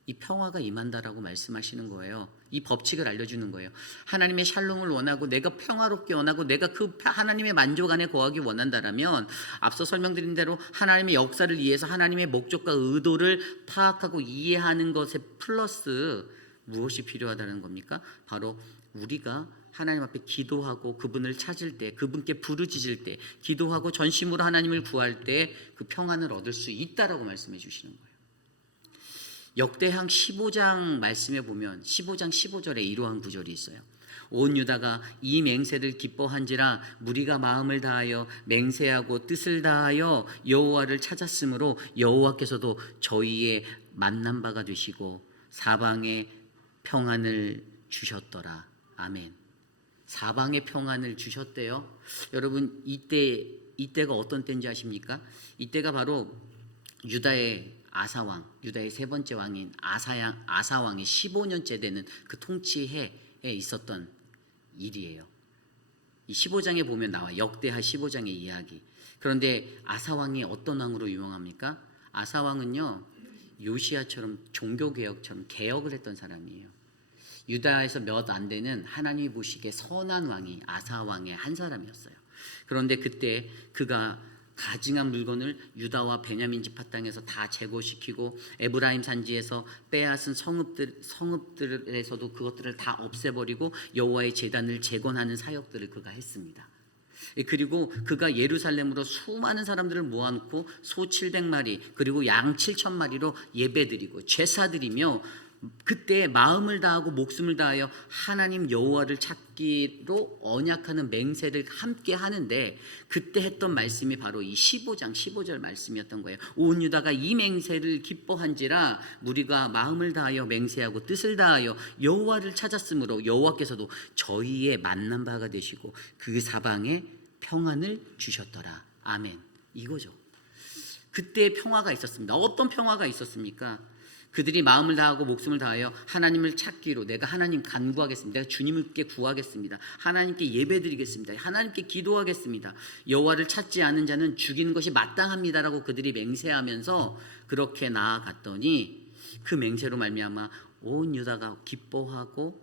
이 평화가 임한다라고 말씀하시는 거예요. 이 법칙을 알려주는 거예요. 하나님의 샬롬을 원하고 내가 평화롭게 원하고 내가 그 하나님의 만족 안에 거하기 원한다라면, 앞서 설명드린 대로 하나님의 역사를 이해해서 하나님의 목적과 의도를 파악하고 이해하는 것에 플러스 무엇이 필요하다는 겁니까? 바로 우리가 하나님 앞에 기도하고 그분을 찾을 때, 그분께 부르짖을 때, 기도하고 전심으로 하나님을 구할 때 그 평안을 얻을 수 있다라고 말씀해 주시는 거예요. 역대상 15장 말씀에 보면 15장 15절에 이러한 구절이 있어요. 온 유다가 이 맹세를 기뻐한지라 무리가 마음을 다하여 맹세하고 뜻을 다하여 여호와를 찾았으므로 여호와께서도 저희의 만난 바가 되시고 사방에 평안을 주셨더라. 아멘. 사방에 평안을 주셨대요. 여러분, 이때가 어떤 때인지 아십니까? 이때가 바로 유다의 아사 왕, 유다의 세 번째 왕인 아사 왕이 15년째 되는 그 통치해에 있었던 일이에요. 이 15장에 보면 나와 역대하 15장의 이야기. 그런데 아사 왕이 어떤 왕으로 유명합니까? 아사 왕은요, 요시야처럼 종교개혁처럼 개혁을 했던 사람이에요. 유다에서 몇 안 되는 하나님이 보시기에 선한 왕이 아사 왕의 한 사람이었어요. 그런데 그때 그가 가증한 물건을 유다와 베냐민 지파 땅에서 다 제거시키고 에브라임 산지에서 빼앗은 성읍들에서도 그것들을 다 없애버리고 여호와의 제단을 재건하는 사역들을 그가 했습니다. 그리고 그가 예루살렘으로 수많은 사람들을 모아놓고 소 700마리 그리고 양 7,000마리로 예배드리고 제사드리며 그때 마음을 다하고 목숨을 다하여 하나님 여호와를 찾기로 언약하는 맹세를 함께 하는데, 그때 했던 말씀이 바로 이 15장 15절 말씀이었던 거예요. 온 유다가 이 맹세를 기뻐한지라 무리가 마음을 다하여 맹세하고 뜻을 다하여 여호와를 찾았으므로 여호와께서도 저희의 만난 바가 되시고 그 사방에 평안을 주셨더라. 아멘. 이거죠. 그때 평화가 있었습니다. 어떤 평화가 있었습니까? 그들이 마음을 다하고 목숨을 다하여 하나님을 찾기로, 내가 하나님 간구하겠습니다. 내가 주님께 구하겠습니다. 하나님께 예배드리겠습니다. 하나님께 기도하겠습니다. 여호와를 찾지 않은 자는 죽이는 것이 마땅합니다라고 그들이 맹세하면서 그렇게 나아갔더니 그 맹세로 말미암아 온 유다가 기뻐하고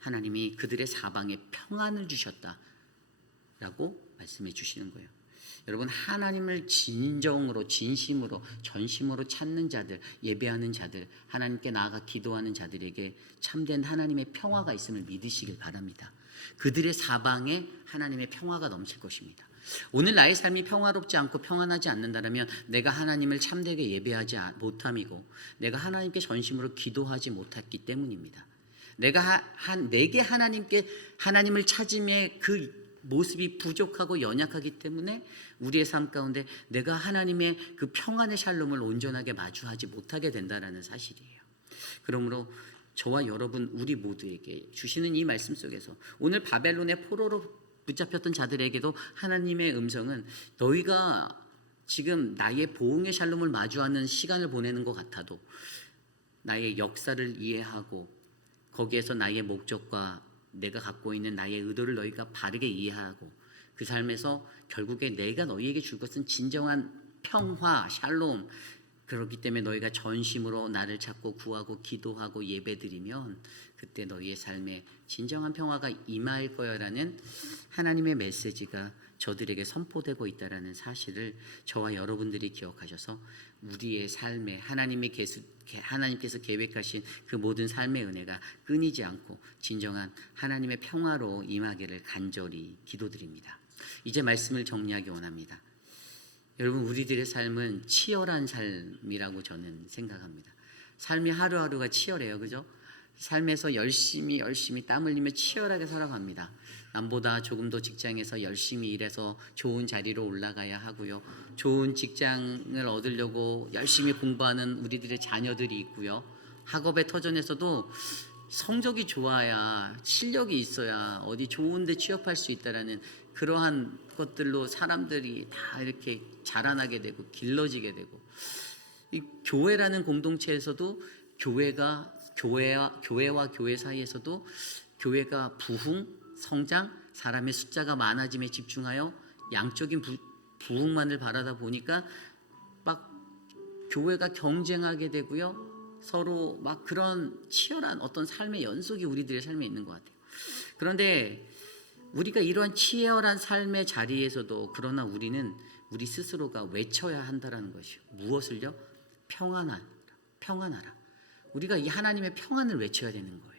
하나님이 그들의 사방에 평안을 주셨다라고 말씀해 주시는 거예요. 여러분, 하나님을 진정으로 진심으로 전심으로 찾는 자들, 예배하는 자들, 하나님께 나아가 기도하는 자들에게 참된 하나님의 평화가 있음을 믿으시길 바랍니다. 그들의 사방에 하나님의 평화가 넘칠 것입니다. 오늘 나의 삶이 평화롭지 않고 평안하지 않는다면 내가 하나님을 참되게 예배하지 못함이고 내가 하나님께 전심으로 기도하지 못했기 때문입니다. 내게 하나님을 찾음의 그 모습이 부족하고 연약하기 때문에 우리의 삶 가운데 내가 하나님의 그 평안의 샬롬을 온전하게 마주하지 못하게 된다는 사실이에요. 그러므로 저와 여러분 우리 모두에게 주시는 이 말씀 속에서 오늘 바벨론의 포로로 붙잡혔던 자들에게도 하나님의 음성은, 너희가 지금 나의 보응의 샬롬을 마주하는 시간을 보내는 것 같아도 나의 역사를 이해하고 거기에서 나의 목적과 내가 갖고 있는 나의 의도를 너희가 바르게 이해하고 그 삶에서 결국에 내가 너희에게 줄 것은 진정한 평화, 샬롬. 그렇기 때문에 너희가 전심으로 나를 찾고 구하고 기도하고 예배드리면 그때 너희의 삶에 진정한 평화가 임할 거야라는 하나님의 메시지가 저들에게 선포되고 있다는 사실을 저와 여러분들이 기억하셔서 우리의 삶에 하나님께서 계획하신 그 모든 삶의 은혜가 끊이지 않고 진정한 하나님의 평화로 임하기를 간절히 기도드립니다. 이제 말씀을 정리하기 원합니다. 여러분, 우리들의 삶은 치열한 삶이라고 저는 생각합니다. 삶이 하루하루가 치열해요. 그죠? 삶에서 열심히 땀 흘리며 치열하게 살아갑니다. 남보다 조금 더 직장에서 열심히 일해서 좋은 자리로 올라가야 하고요. 좋은 직장을 얻으려고 열심히 공부하는 우리들의 자녀들이 있고요. 학업의 터전에서도 성적이 좋아야, 실력이 있어야 어디 좋은 데 취업할 수 있다라는 그러한 것들로 사람들이 다 이렇게 자라나게 되고 길러지게 되고, 이 교회라는 공동체에서도 교회와 교회 사이에서도 교회가 부흥, 성장, 사람의 숫자가 많아짐에 집중하여 양적인 부흥만을 바라다 보니까 막 교회가 경쟁하게 되고요. 서로 막 그런 치열한 어떤 삶의 연속이 우리들의 삶에 있는 것 같아요. 그런데 우리가 이러한 치열한 삶의 자리에서도 그러나 우리는 우리 스스로가 외쳐야 한다라는 것이요. 무엇을요? 평안하라. 우리가 이 하나님의 평안을 외쳐야 되는 거예요.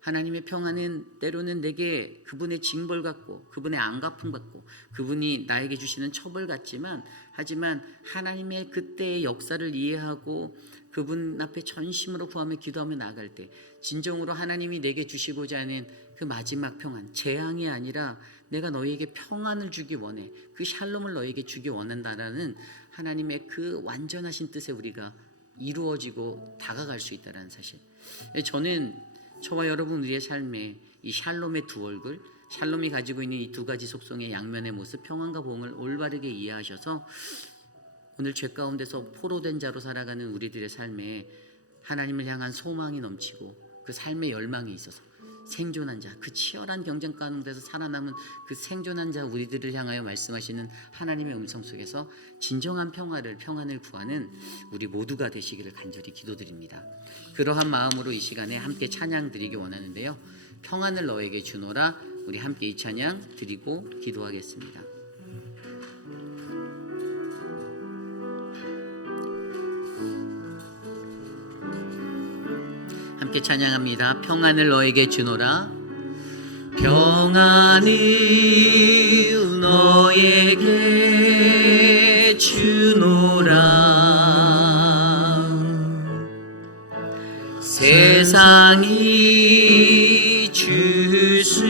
하나님의 평안은 때로는 내게 그분의 징벌 같고 그분의 안갚음 같고 그분이 나에게 주시는 처벌 같지만, 하지만 하나님의 그때의 역사를 이해하고 그분 앞에 전심으로 구하며 기도하며 나아갈 때 진정으로 하나님이 내게 주시고자 하는 그 마지막 평안, 재앙이 아니라 내가 너희에게 평안을 주기 원해, 그 샬롬을 너희에게 주기 원한다라는 하나님의 그 완전하신 뜻에 우리가 이루어지고 다가갈 수 있다는 사실. 저는 저와 여러분 우리의 삶에 이 샬롬의 두 얼굴, 샬롬이 가지고 있는 이 두 가지 속성의 양면의 모습, 평안과 보응을 올바르게 이해하셔서 오늘 죄 가운데서 포로된 자로 살아가는 우리들의 삶에 하나님을 향한 소망이 넘치고 그 삶의 열망이 있어서 생존한 자, 그 치열한 경쟁 가운데서 살아남은 그 생존한 자 우리들을 향하여 말씀하시는 하나님의 음성 속에서 진정한 평안을 구하는 우리 모두가 되시기를 간절히 기도드립니다. 그러한 마음으로 이 시간에 함께 찬양 드리기 원하는데요, 평안을 너에게 주노라, 우리 함께 이 찬양 드리고 기도하겠습니다. 함께 찬양합니다. 평안을 너에게 주노라. 평안을 너에게 주노라. 세상이 줄 수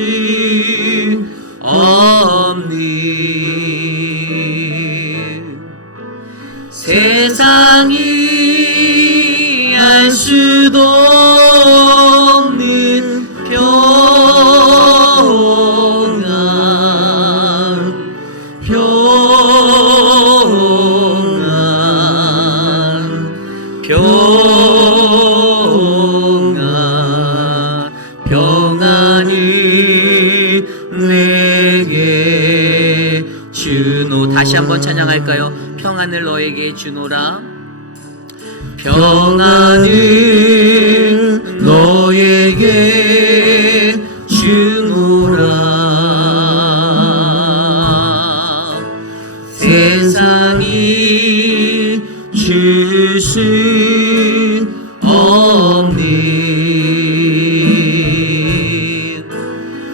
없는, 세상이 알 수도 없는 평안을 내게 주노. 다시 한번 찬양할까요? 평안을 너에게 주노라. 평안을 너에게 주노라. 세상이 줄 수 없는,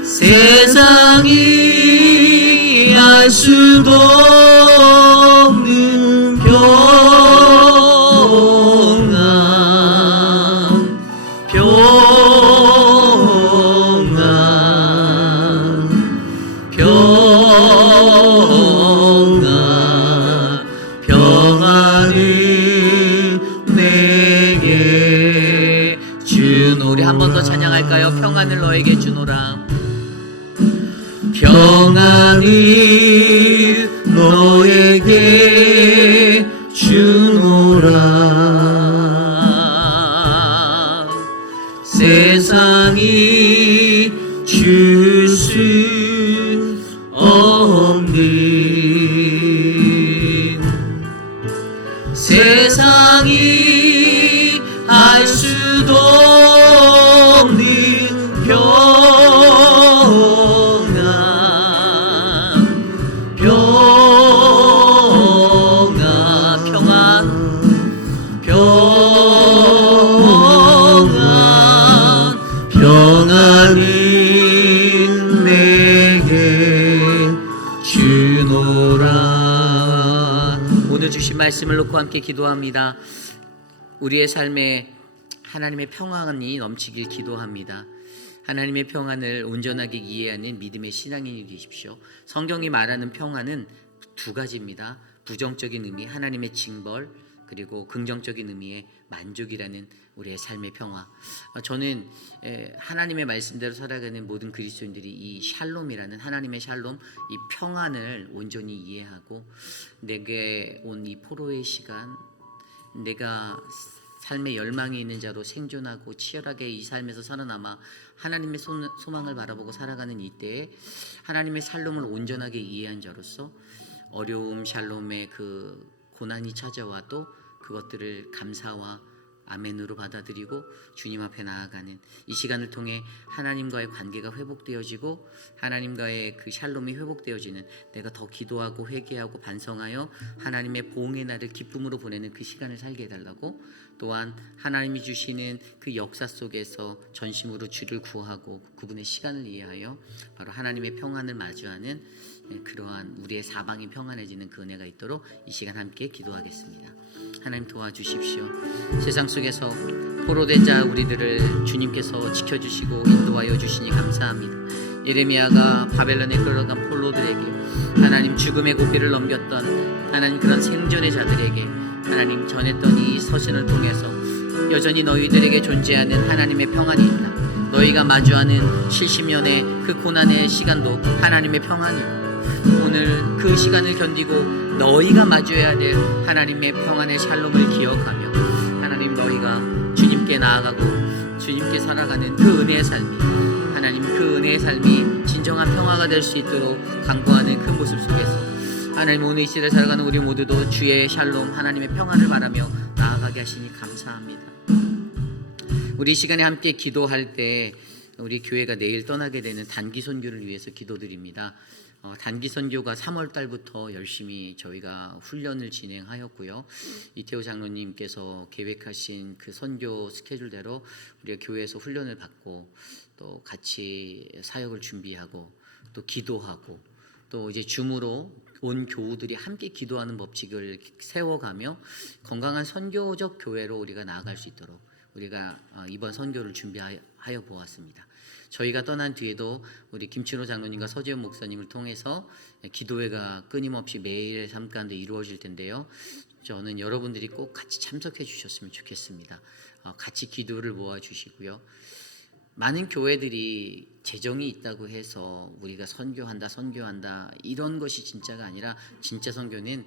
세상이 알 수도 없는 평안을 내게 주노. 우리 한 번 더 찬양할까요? 평안을 너에게 주노라. 평안을 너에게 주노라. 세상이 줄 수 없는, 세상이 알 수도 없는 평안을 내게 주노라. 오늘 주신 말씀을 놓고 함께 기도합니다. 우리의 삶에 하나님의 평안이 넘치길 기도합니다. 하나님의 평안을 온전하게 이해하는 믿음의 신앙인이 되십시오. 성경이 말하는 평안은 두 가지입니다. 부정적인 의미, 하나님의 징벌, 그리고 긍정적인 의미의 만족이라는 우리의 삶의 평화. 저는 하나님의 말씀대로 살아가는 모든 그리스도인들이 이 샬롬이라는 하나님의 샬롬, 이 평안을 온전히 이해하고 내게 온 이 포로의 시간, 내가 삶의 열망이 있는 자로 생존하고 치열하게 이 삶에서 살아남아 하나님의 소망을 바라보고 살아가는 이때에 하나님의 샬롬을 온전하게 이해한 자로서 어려움, 샬롬의 그 고난이 찾아와도 그것들을 감사와 아멘으로 받아들이고 주님 앞에 나아가는 이 시간을 통해 하나님과의 관계가 회복되어지고 하나님과의 그 샬롬이 회복되어지는, 내가 더 기도하고 회개하고 반성하여 하나님의 보응의 날을 기쁨으로 보내는 그 시간을 살게 해달라고, 또한 하나님이 주시는 그 역사 속에서 전심으로 주를 구하고 그분의 시간을 이해하여 바로 하나님의 평안을 마주하는 그러한 우리의 사방이 평안해지는 그 은혜가 있도록 이 시간 함께 기도하겠습니다. 하나님 도와주십시오. 세상 속에서 포로된 자 우리들을 주님께서 지켜주시고 인도하여 주시니 감사합니다. 예레미야가 바벨론에 끌어간 포로들에게 하나님 죽음의 고비를 넘겼던 하나님 그런 생존의 자들에게 하나님 전했던 이 서신을 통해서 여전히 너희들에게 존재하는 하나님의 평안이 있다. 너희가 마주하는 70년의 그 고난의 시간도 하나님의 평안이고 오늘 그 시간을 견디고 너희가 마주해야 될 하나님의 평안의 샬롬을 기억하며 하나님 너희가 주님께 나아가고 주님께 살아가는 그 은혜의 삶이 하나님 그 은혜의 삶이 진정한 평화가 될 수 있도록 간구하는 그 모습 속에서 하나님 오늘 이 시대를 살아가는 우리 모두도 주의 샬롬 하나님의 평안을 바라며 나아가게 하시니 감사합니다. 우리 이 시간에 함께 기도할 때 우리 교회가 내일 떠나게 되는 단기 선교를 위해서 기도드립니다. 단기 선교가 3월 달부터 열심히 저희가 훈련을 진행하였고요. 이태호 장로님께서 계획하신 그 선교 스케줄대로 우리가 교회에서 훈련을 받고 또 같이 사역을 준비하고 또 기도하고 또 이제 줌으로 온 교우들이 함께 기도하는 법칙을 세워가며 건강한 선교적 교회로 우리가 나아갈 수 있도록 우리가 이번 선교를 준비하여 보았습니다. 저희가 떠난 뒤에도 우리 김춘호 장로님과 서재현 목사님을 통해서 기도회가 끊임없이 매일의 삶 가운데 이루어질 텐데요. 저는 여러분들이 꼭 같이 참석해 주셨으면 좋겠습니다. 같이 기도를 모아주시고요. 많은 교회들이 재정이 있다고 해서 우리가 선교한다 이런 것이 진짜가 아니라 진짜 선교는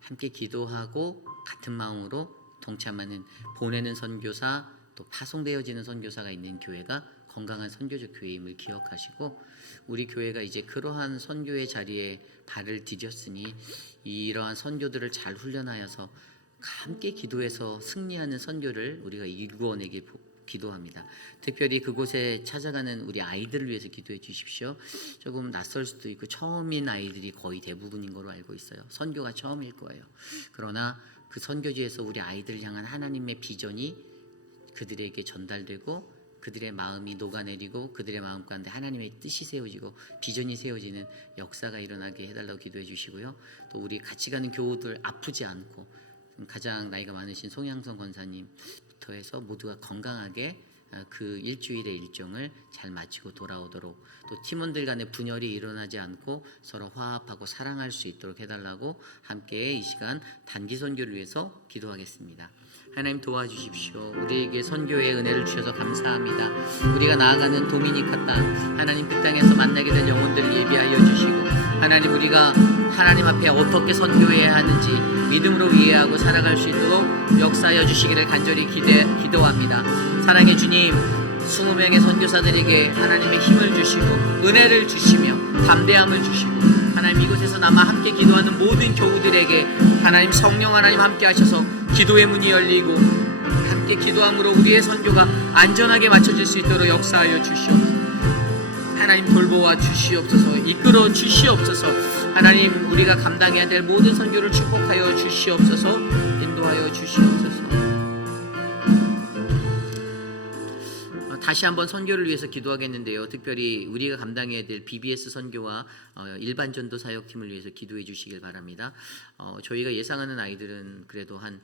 함께 기도하고 같은 마음으로 동참하는 보내는 선교사 또 파송되어지는 선교사가 있는 교회가 건강한 선교적 교회임을 기억하시고 우리 교회가 이제 그러한 선교의 자리에 발을 디뎠으니 이러한 선교들을 잘 훈련하여서 함께 기도해서 승리하는 선교를 우리가 이루어내길 기도합니다. 특별히 그곳에 찾아가는 우리 아이들을 위해서 기도해 주십시오. 조금 낯설 수도 있고 처음인 아이들이 거의 대부분인 걸로 알고 있어요. 선교가 처음일 거예요. 그러나 그 선교지에서 우리 아이들을 향한 하나님의 비전이 그들에게 전달되고 그들의 마음이 녹아내리고 그들의 마음 가운데 하나님의 뜻이 세워지고 비전이 세워지는 역사가 일어나게 해달라고 기도해 주시고요. 또 우리 같이 가는 교우들 아프지 않고 가장 나이가 많으신 송양선 권사님부터 해서 모두가 건강하게 그 일주일의 일정을 잘 마치고 돌아오도록 또 팀원들 간의 분열이 일어나지 않고 서로 화합하고 사랑할 수 있도록 해달라고 함께 이 시간 단기 선교를 위해서 기도하겠습니다. 하나님 도와주십시오. 우리에게 선교의 은혜를 주셔서 감사합니다. 우리가 나아가는 도미니카 땅 하나님 그 땅에서 만나게 될 영혼들을 예비하여 주시고 하나님 우리가 하나님 앞에 어떻게 선교해야 하는지 믿음으로 이해하고 살아갈 수 있도록 역사하여 주시기를 간절히 기도합니다. 사랑의 주님 20명의 선교사들에게 하나님의 힘을 주시고 은혜를 주시며 담대함을 주시고 하나님 이곳에서 남아 함께 기도하는 모든 교우들에게 하나님 성령 하나님 함께 하셔서 기도의 문이 열리고 함께 기도함으로 우리의 선교가 안전하게 맞춰질 수 있도록 역사하여 주시옵소서. 하나님 돌보아 주시옵소서. 이끌어 주시옵소서. 하나님 우리가 감당해야 될 모든 선교를 축복하여 주시옵소서. 인도하여 주시옵소서. 다시 한번 선교를 위해서 기도하겠는데요. 특별히 우리가 감당해야 될 BBS 선교와 일반 전도 사역팀을 위해서 기도해 주시길 바랍니다. 저희가 예상하는 아이들은 그래도 한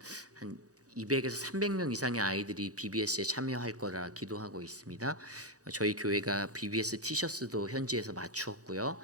200에서 300명 이상의 아이들이 BBS에 참여할 거라 기도하고 있습니다. 저희 교회가 BBS 티셔츠도 현지에서 맞추었고요.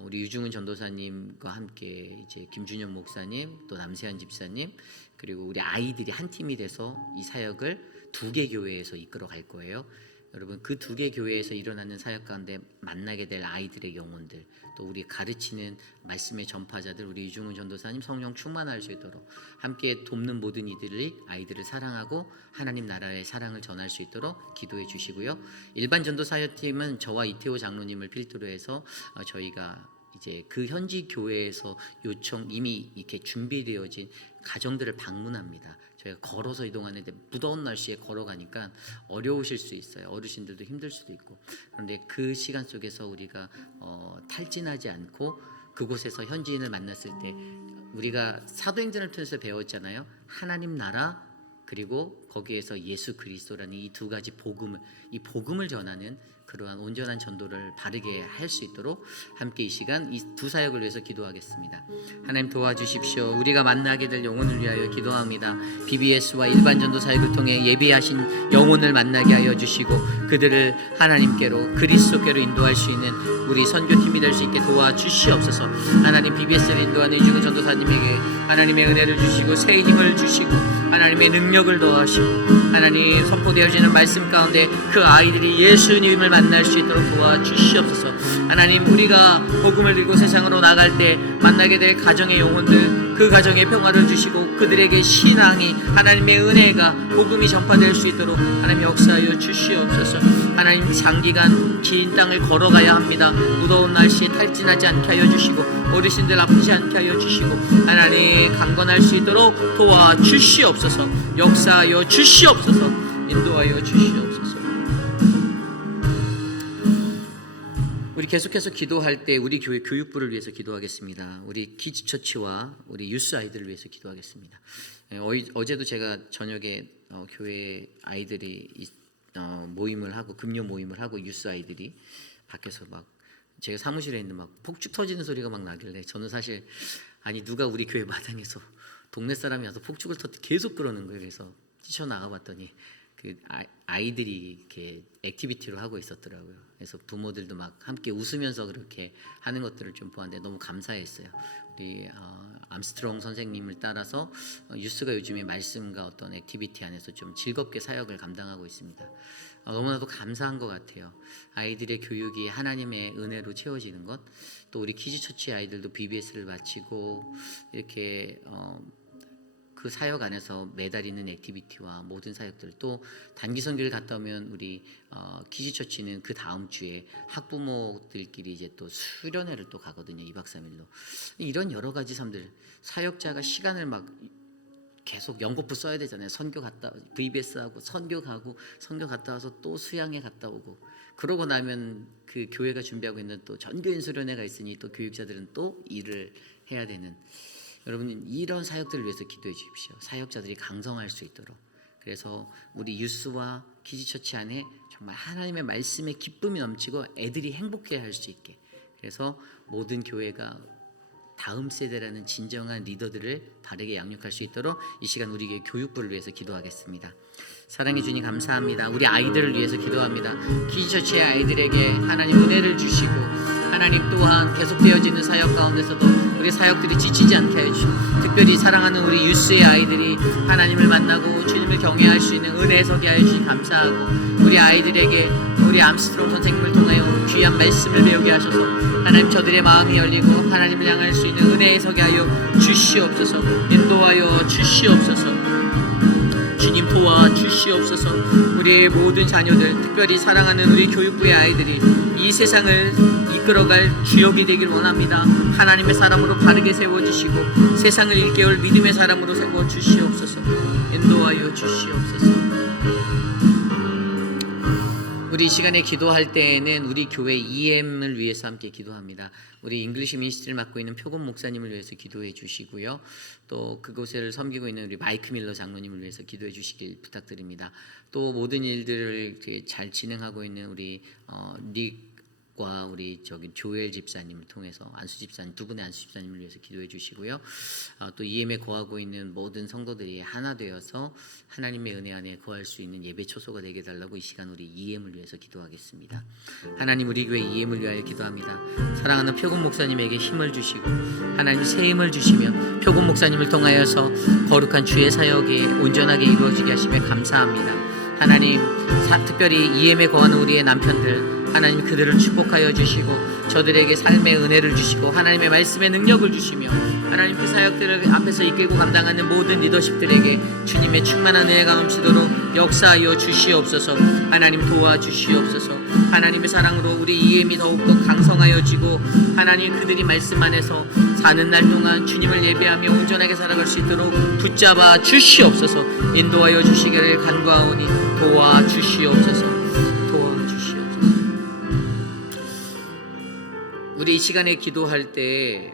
우리 유중은 전도사님과 함께 이제 김준영 목사님 또 남세한 집사님 그리고 우리 아이들이 한 팀이 돼서 이 사역을 2개 교회에서 이끌어 갈 거예요. 여러분 그 2개 교회에서 일어나는 사역 가운데 만나게 될 아이들의 영혼들 또 우리 가르치는 말씀의 전파자들 우리 유중훈 전도사님 성령 충만할 수 있도록 함께 돕는 모든 이들이 아이들을 사랑하고 하나님 나라의 사랑을 전할 수 있도록 기도해 주시고요. 일반 전도 사역팀은 저와 이태호 장로님을 필두로 해서 저희가 이제 그 현지 교회에서 이미 이렇게 준비되어진 가정들을 방문합니다. 저희가 걸어서 이동하는데 무더운 날씨에 걸어가니까 어려우실 수 있어요. 어르신들도 힘들 수도 있고. 그런데 그 시간 속에서 우리가 탈진하지 않고 그곳에서 현지인을 만났을 때 우리가 사도행전을 통해서 배웠잖아요. 하나님 나라 그리고 거기에서 예수 그리스도라는 이 2가지 이 복음을 전하는 그러한 온전한 전도를 바르게 할 수 있도록 함께 이 시간 이 2 사역을 위해서 기도하겠습니다. 하나님 도와주십시오. 우리가 만나게 될 영혼을 위하여 기도합니다. BBS와 일반 전도 사역을 통해 예비하신 영혼을 만나게 하여 주시고 그들을 하나님께로 그리스도께로 인도할 수 있는 우리 선교팀이 될 수 있게 도와주시옵소서. 하나님 BBS를 인도하는 이중훈 전도사님에게 하나님의 은혜를 주시고 새 힘을 주시고 하나님의 능력을 더하시고 하나님 선포되어지는 말씀 가운데 그 아이들이 예수님을 만날 수 있도록 도와주시옵소서. 하나님 우리가 복음을 들고 세상으로 나갈 때 만나게 될 가정의 영혼들 그 가정에 평화를 주시고 그들에게 신앙이 하나님의 은혜가 복음이 전파될 수 있도록 하나님 역사하여 주시옵소서. 하나님 장기간 긴 땅을 걸어가야 합니다. 무더운 날씨에 탈진하지 않게 하여 주시고 어르신들 아프지 않게 하여 주시고 하나님 강건할 수 있도록 도와주시옵소서. 역사하여 주시옵소서. 인도하여 주시옵소서. 우리 계속해서 기도할 때 우리 교회 교육부를 위해서 기도하겠습니다. 우리 키즈처치와 우리 유스 아이들을 위해서 기도하겠습니다. 어제도 제가 저녁에 교회 아이들이 모임을 하고 금요 모임을 하고 유스 아이들이 밖에서 막 제가 사무실에 있는데 막 폭죽 터지는 소리가 막 나길래 저는 사실 아니 누가 우리 교회 마당에서 동네 사람이 와서 폭죽을 계속 그러는 거예요. 그래서 뛰쳐나가 봤더니 그 아이들이 이렇게 액티비티로 하고 있었더라고요. 그래서 부모들도 막 함께 웃으면서 그렇게 하는 것들을 좀 보았는데 너무 감사했어요. 우리 암스트롱 선생님을 따라서 유스가 요즘에 말씀과 어떤 액티비티 안에서 좀 즐겁게 사역을 감당하고 있습니다. 너무나도 감사한 것 같아요. 아이들의 교육이 하나님의 은혜로 채워지는 것, 또 우리 키즈처치 아이들도 BBS를 마치고 이렇게 그 사역 안에서 매달리는 액티비티와 모든 사역들, 또 단기 선교를 갔다 오면 우리 키즈처치는 그 다음 주에 학부모들끼리 이제 또 수련회를 또 가거든요. 2박 3일로. 이런 여러 가지 삶들, 사역자가 시간을 막 계속 연거푸 써야 되잖아요. 선교 갔다 VBS 하고 선교 가고 선교 갔다 와서 또 수양회 갔다 오고 그러고 나면 그 교회가 준비하고 있는 또 전교인 수련회가 있으니 또 교육자들은 또 일을 해야 되는, 여러분 이런 사역들을 위해서 기도해 주십시오. 사역자들이 강성할 수 있도록. 그래서 우리 유스와 키즈처치 안에 정말 하나님의 말씀에 기쁨이 넘치고 애들이 행복해 할 수 있게, 그래서 모든 교회가 다음 세대라는 진정한 리더들을 바르게 양육할 수 있도록 이 시간 우리 교회 교육부를 위해서 기도하겠습니다. 사랑해 주님 감사합니다. 우리 아이들을 위해서 기도합니다. 키즈처치의 아이들에게 하나님 은혜를 주시고 하나님 또한 계속되어지는 사역 가운데서도 우리 사역들이 지치지 않게 해주시고, 특별히 사랑하는 우리 유스의 아이들이 하나님을 만나고 주님을 경외할 수 있는 은혜에 서게 하여 주시니 감사하고, 우리 아이들에게 우리 암스트롱 선생님을 통하여 귀한 말씀을 배우게 하셔서 하나님 저들의 마음이 열리고 하나님을 향할 수 있는 은혜에 서게 하여 주시옵소서. 인도하여 주시옵소서. 주님 도와주시옵소서. 우리의 모든 자녀들, 특별히 사랑하는 우리 교육부의 아이들이 이 세상을 이끌어갈 주역이 되길 원합니다. 하나님의 사람으로 바르게 세워주시고 세상을 일깨울 믿음의 사람으로 세워주시옵소서. 인도하여 주시옵소서. 우리 이 시간에 기도할 때에는 우리 교회 EM을 위해서 함께 기도합니다. 우리 잉글리시 미니스트리를 맡고 있는 표곤 목사님을 위해서 기도해 주시고요. 또 그곳을 섬기고 있는 우리 마이크 밀러 장로님을 위해서 기도해 주시길 부탁드립니다. 또 모든 일들을 잘 진행하고 있는 우리 닉과 우리 조엘 집사님을 통해서 안수 집사님, 두 분의 안수 집사님을 위해서 기도해 주시고요. 또 EM에 거하고 있는 모든 성도들이 하나 되어서 하나님의 은혜 안에 거할 수 있는 예배 초소가 되게 달라고 이 시간 우리 EM을 위해서 기도하겠습니다. 하나님 우리 교회 EM을 위하여 기도합니다. 사랑하는 표곤 목사님에게 힘을 주시고 하나님 새 힘을 주시며 표곤 목사님을 통하여서 거룩한 주의 사역이 온전하게 이루어지게 하시며 감사합니다. 하나님 특별히 EM에 거하는 우리의 남편들, 하나님 그들을 축복하여 주시고 저들에게 삶의 은혜를 주시고 하나님의 말씀의 능력을 주시며 하나님 그 사역들을 앞에서 이끌고 감당하는 모든 리더십들에게 주님의 충만한 은혜가 넘치도록 역사하여 주시옵소서. 하나님 도와주시옵소서. 하나님의 사랑으로 우리 EM이 더욱더 강성하여지고 하나님 그들이 말씀 안에서 사는 날 동안 주님을 예배하며 온전하게 살아갈 수 있도록 붙잡아 주시옵소서. 인도하여 주시기를 간구하오니 도와주시옵소서. 우리 이 시간에 기도할 때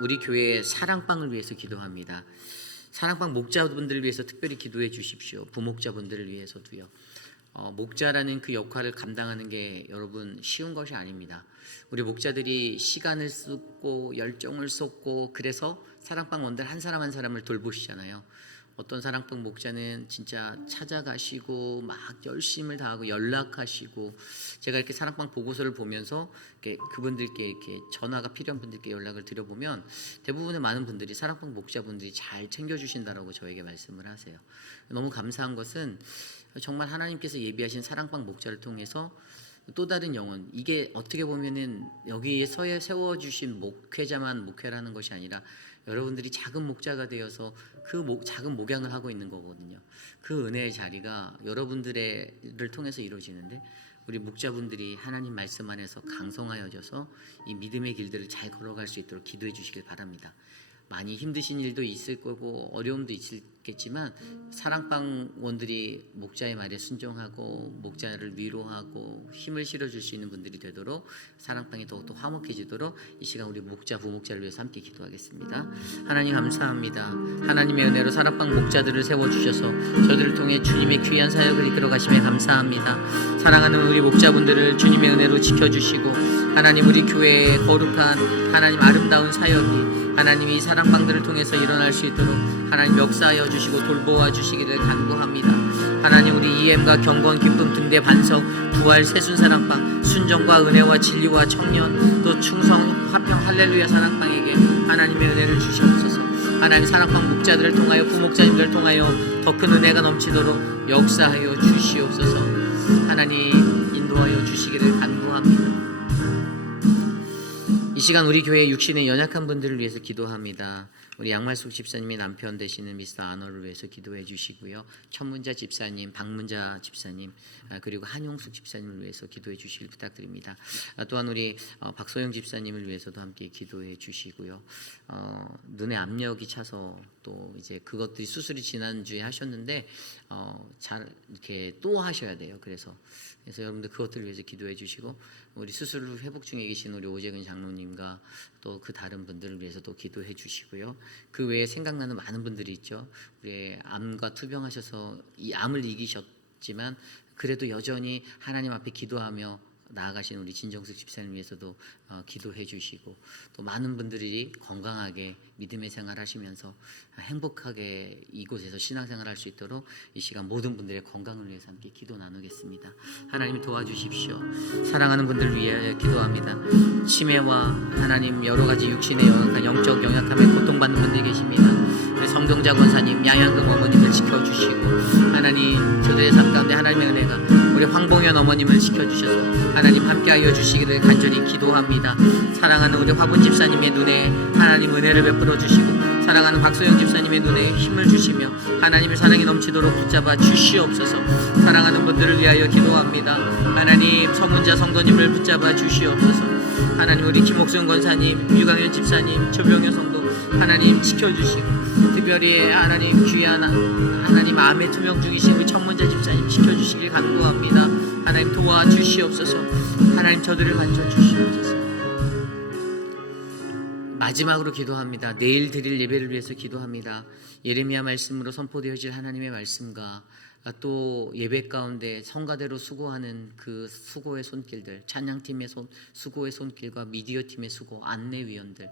우리 교회의 사랑방을 위해서 기도합니다. 사랑방 목자분들을 위해서 특별히 기도해 주십시오. 부목자분들을 위해서도요. 목자라는 그 역할을 감당하는 게 여러분 쉬운 것이 아닙니다. 우리 목자들이 시간을 쏟고 열정을 쏟고 그래서 사랑방 원들 한 사람 한 사람을 돌보시잖아요. 어떤 사랑방 목자는 진짜 찾아가시고 막 열심을 다하고 연락하시고, 제가 이렇게 사랑방 보고서를 보면서 이렇게 그분들께 이렇게 전화가 필요한 분들께 연락을 드려보면 대부분의 많은 분들이 사랑방 목자분들이 잘 챙겨주신다라고 저에게 말씀을 하세요. 너무 감사한 것은 정말 하나님께서 예비하신 사랑방 목자를 통해서 또 다른 영혼, 이게 어떻게 보면은 여기에 세워주신 목회자만 목회라는 것이 아니라 여러분들이 작은 목자가 되어서 그 작은 목양을 하고 있는 거거든요. 그 은혜의 자리가 여러분들을 통해서 이루어지는데, 우리 목자분들이 하나님 말씀 안에서 강성하여져서 이 믿음의 길들을 잘 걸어갈 수 있도록 기도해 주시길 바랍니다. 많이 힘드신 일도 있을 거고 어려움도 있겠지만 사랑방원들이 목자의 말에 순종하고 목자를 위로하고 힘을 실어줄 수 있는 분들이 되도록, 사랑방이 더욱더 화목해지도록 이 시간 우리 목자 부목자를 위해서 함께 기도하겠습니다. 하나님 감사합니다. 하나님의 은혜로 사랑방 목자들을 세워주셔서 저들을 통해 주님의 귀한 사역을 이끌어 가심에 감사합니다. 사랑하는 우리 목자분들을 주님의 은혜로 지켜주시고, 하나님 우리 교회의 거룩한 하나님 아름다운 사역이 하나님이 사랑방들을 통해서 일어날 수 있도록 하나님 역사하여 주시고 돌보아 주시기를 간구합니다. 하나님 우리 EM과 경건 기쁨 등대 반석 부활 새순 사랑방, 순정과 은혜와 진리와 청년 또 충성 화평 할렐루야 사랑방에게 하나님의 은혜를 주시옵소서. 하나님 사랑방 목자들을 통하여 부목자님들을 통하여 더 큰 은혜가 넘치도록 역사하여 주시옵소서. 하나님 인도하여 주시기를 간구합니다. 이 시간 우리 교회 육신의 연약한 분들을 위해서 기도합니다. 우리 양말숙 집사님의 남편 되시는 미스터 아너를 위해서 기도해 주시고요. 천문자 집사님, 박문자 집사님, 그리고 한용숙 집사님을 위해서 기도해 주시길 부탁드립니다. 또한 우리 박소영 집사님을 위해서도 함께 기도해 주시고요. 눈에 압력이 차서 또 이제 그것들이 수술이 지난주에 하셨는데 잘 이렇게 또 하셔야 돼요. 그래서 여러분들 그것들을 위해서 기도해 주시고, 우리 수술 후 회복 중에 계신 우리 오재근 장로님과 또 그 다른 분들을 위해서도 기도해 주시고요. 그 외에 생각나는 많은 분들이 있죠. 우리 암과 투병하셔서 이 암을 이기셨지만 그래도 여전히 하나님 앞에 기도하며 나아가신 우리 진정숙 집사님 위해서도 기도해 주시고, 또 많은 분들이 건강하게 믿음의 생활하시면서 행복하게 이곳에서 신앙생활할 수 있도록 이 시간 모든 분들의 건강을 위해서 함께 기도 나누겠습니다. 하나님 도와주십시오. 사랑하는 분들을 위하여 기도합니다. 치매와 하나님 여러 가지 육신의 연약한 영적 연약함에 고통받는 분들이 계십니다. 우리 성경자 권사님, 양양금 어머님을 지켜주시고, 하나님 저들의 삶 가운데 하나님의 은혜가 우리 황봉현 어머님을 지켜주셔서 하나님 함께하여 주시기를 간절히 기도합니다. 사랑하는 우리 화분 집사님의 눈에 하나님 은혜를 베풀어 주시고, 사랑하는 박소영 집사님의 눈에 힘을 주시며 하나님의 사랑이 넘치도록 붙잡아 주시옵소서. 사랑하는 분들을 위하여 기도합니다. 하나님 서문자 성도님을 붙잡아 주시옵소서. 하나님 우리 김옥순 권사님, 유강현 집사님, 조병효 성도 하나님 지켜주시고, 특별히 하나님 귀한 하나님 암의 투명 중이신 우리 천문자 집사님 지켜주시길 간구합니다. 하나님 도와주시옵소서. 하나님 저들을 만져주시옵소서. 마지막으로 기도합니다. 내일 드릴 예배를 위해서 기도합니다. 예레미야 말씀으로 선포되어질 하나님의 말씀과 또 예배 가운데 성가대로 수고하는 그 수고의 손길들, 찬양팀의 수고의 손길과 미디어팀의 수고, 안내위원들,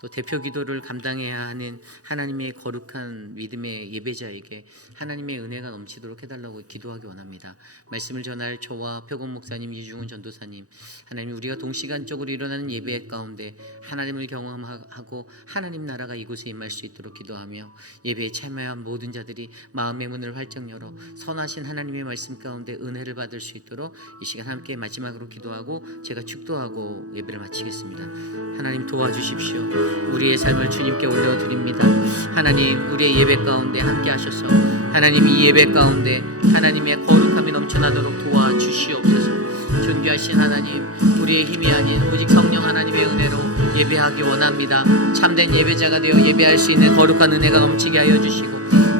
또 대표 기도를 감당해야 하는 하나님의 거룩한 믿음의 예배자에게 하나님의 은혜가 넘치도록 해달라고 기도하기 원합니다. 말씀을 전할 저와 표공 목사님, 이중훈 전도사님, 하나님 우리가 동시간적으로 일어나는 예배 가운데 하나님을 경험하고 하나님 나라가 이곳에 임할 수 있도록 기도하며, 예배에 참여한 모든 자들이 마음의 문을 활짝 열어 선하신 하나님의 말씀 가운데 은혜를 받을 수 있도록 이 시간 함께 마지막으로 기도하고 제가 축도하고 예배를 마치겠습니다. 하나님 도와주십시오. 우리의 삶을 주님께 올려드립니다. 하나님 우리의 예배 가운데 함께 하셔서 하나님 이 예배 가운데 하나님의 거룩함이 넘쳐나도록 도와주시옵소서. 존귀하신 하나님, 우리의 힘이 아닌 오직 성령 하나님의 은혜로 예배하기 원합니다. 참된 예배자가 되어 예배할 수 있는 거룩한 은혜가 넘치게 하여 주시고,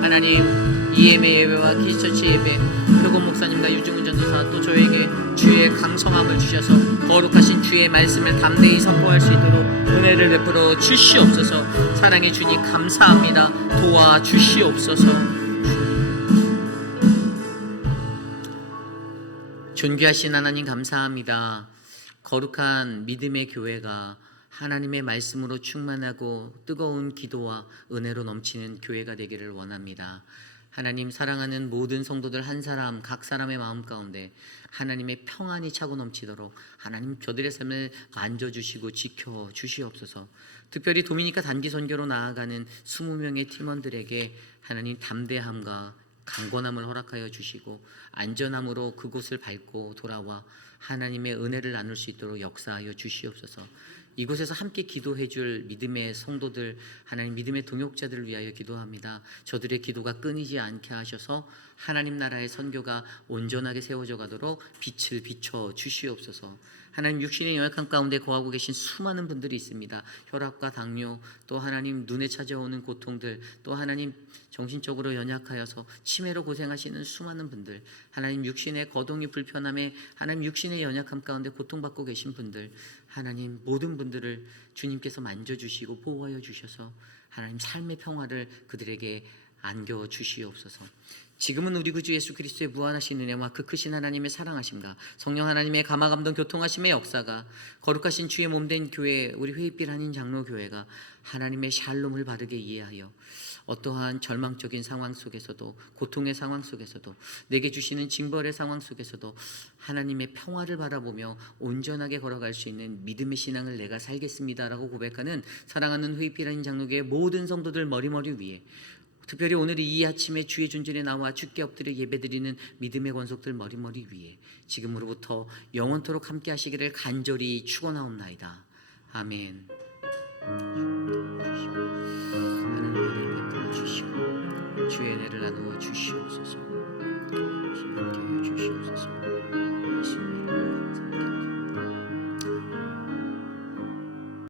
하나님 EM의 예배와 키스처치 예배, 표곤 목사님과 유중훈 전도사 또 저에게 주의 강성함을 주셔서 거룩하신 주의 말씀을 담대히 선포할 수 있도록 은혜를 베풀어 주시옵소서. 사랑의 주님 감사합니다. 도와주시옵소서. 존귀하신 하나님 감사합니다. 거룩한 믿음의 교회가 하나님의 말씀으로 충만하고 뜨거운 기도와 은혜로 넘치는 교회가 되기를 원합니다. 하나님 사랑하는 모든 성도들 한 사람 각 사람의 마음 가운데 하나님의 평안이 차고 넘치도록 하나님 저들의 삶을 만져주시고 지켜주시옵소서. 특별히 도미니카 단기 선교로 나아가는 20명의 팀원들에게 하나님 담대함과 강건함을 허락하여 주시고 안전함으로 그곳을 밟고 돌아와 하나님의 은혜를 나눌 수 있도록 역사하여 주시옵소서. 이곳에서 함께 기도해 줄 믿음의 성도들, 하나님 믿음의 동역자들을 위하여 기도합니다. 저들의 기도가 끊이지 않게 하셔서 하나님 나라의 선교가 온전하게 세워져 가도록 빛을 비춰 주시옵소서. 하나님 육신의 연약함 가운데 거하고 계신 수많은 분들이 있습니다. 혈압과 당뇨, 또 하나님 눈에 찾아오는 고통들, 또 하나님 정신적으로 연약하여서 치매로 고생하시는 수많은 분들, 하나님 육신의 거동이 불편함에 하나님 육신의 연약함 가운데 고통받고 계신 분들, 하나님 모든 분들을 주님께서 만져주시고 보호하여 주셔서 하나님 삶의 평화를 그들에게 안겨 주시옵소서. 지금은 우리 구주 예수 그리스도의 무한하신 은혜와 그 크신 하나님의 사랑하심과 성령 하나님의 감화감동 교통하심의 역사가 거룩하신 주의 몸된 교회 우리 회의빛 한인 장로교회가 하나님의 샬롬을 바르게 이해하여 어떠한 절망적인 상황 속에서도 고통의 상황 속에서도 내게 주시는 징벌의 상황 속에서도 하나님의 평화를 바라보며 온전하게 걸어갈 수 있는 믿음의 신앙을 내가 살겠습니다라고 고백하는 사랑하는 회의빛 한인 장로교회 모든 성도들 머리머리 위에, 특별히 오늘 이 아침에 주의 존전에 나와 주께 엎드려 예배드리는 믿음의 권속들 머리머리 위에 지금으로부터 영원토록 함께 하시기를 간절히 축원하옵나이다. 아멘. 하나님 은혜를 베풀어 주시고 주의 은혜를 나누어 주시옵소서.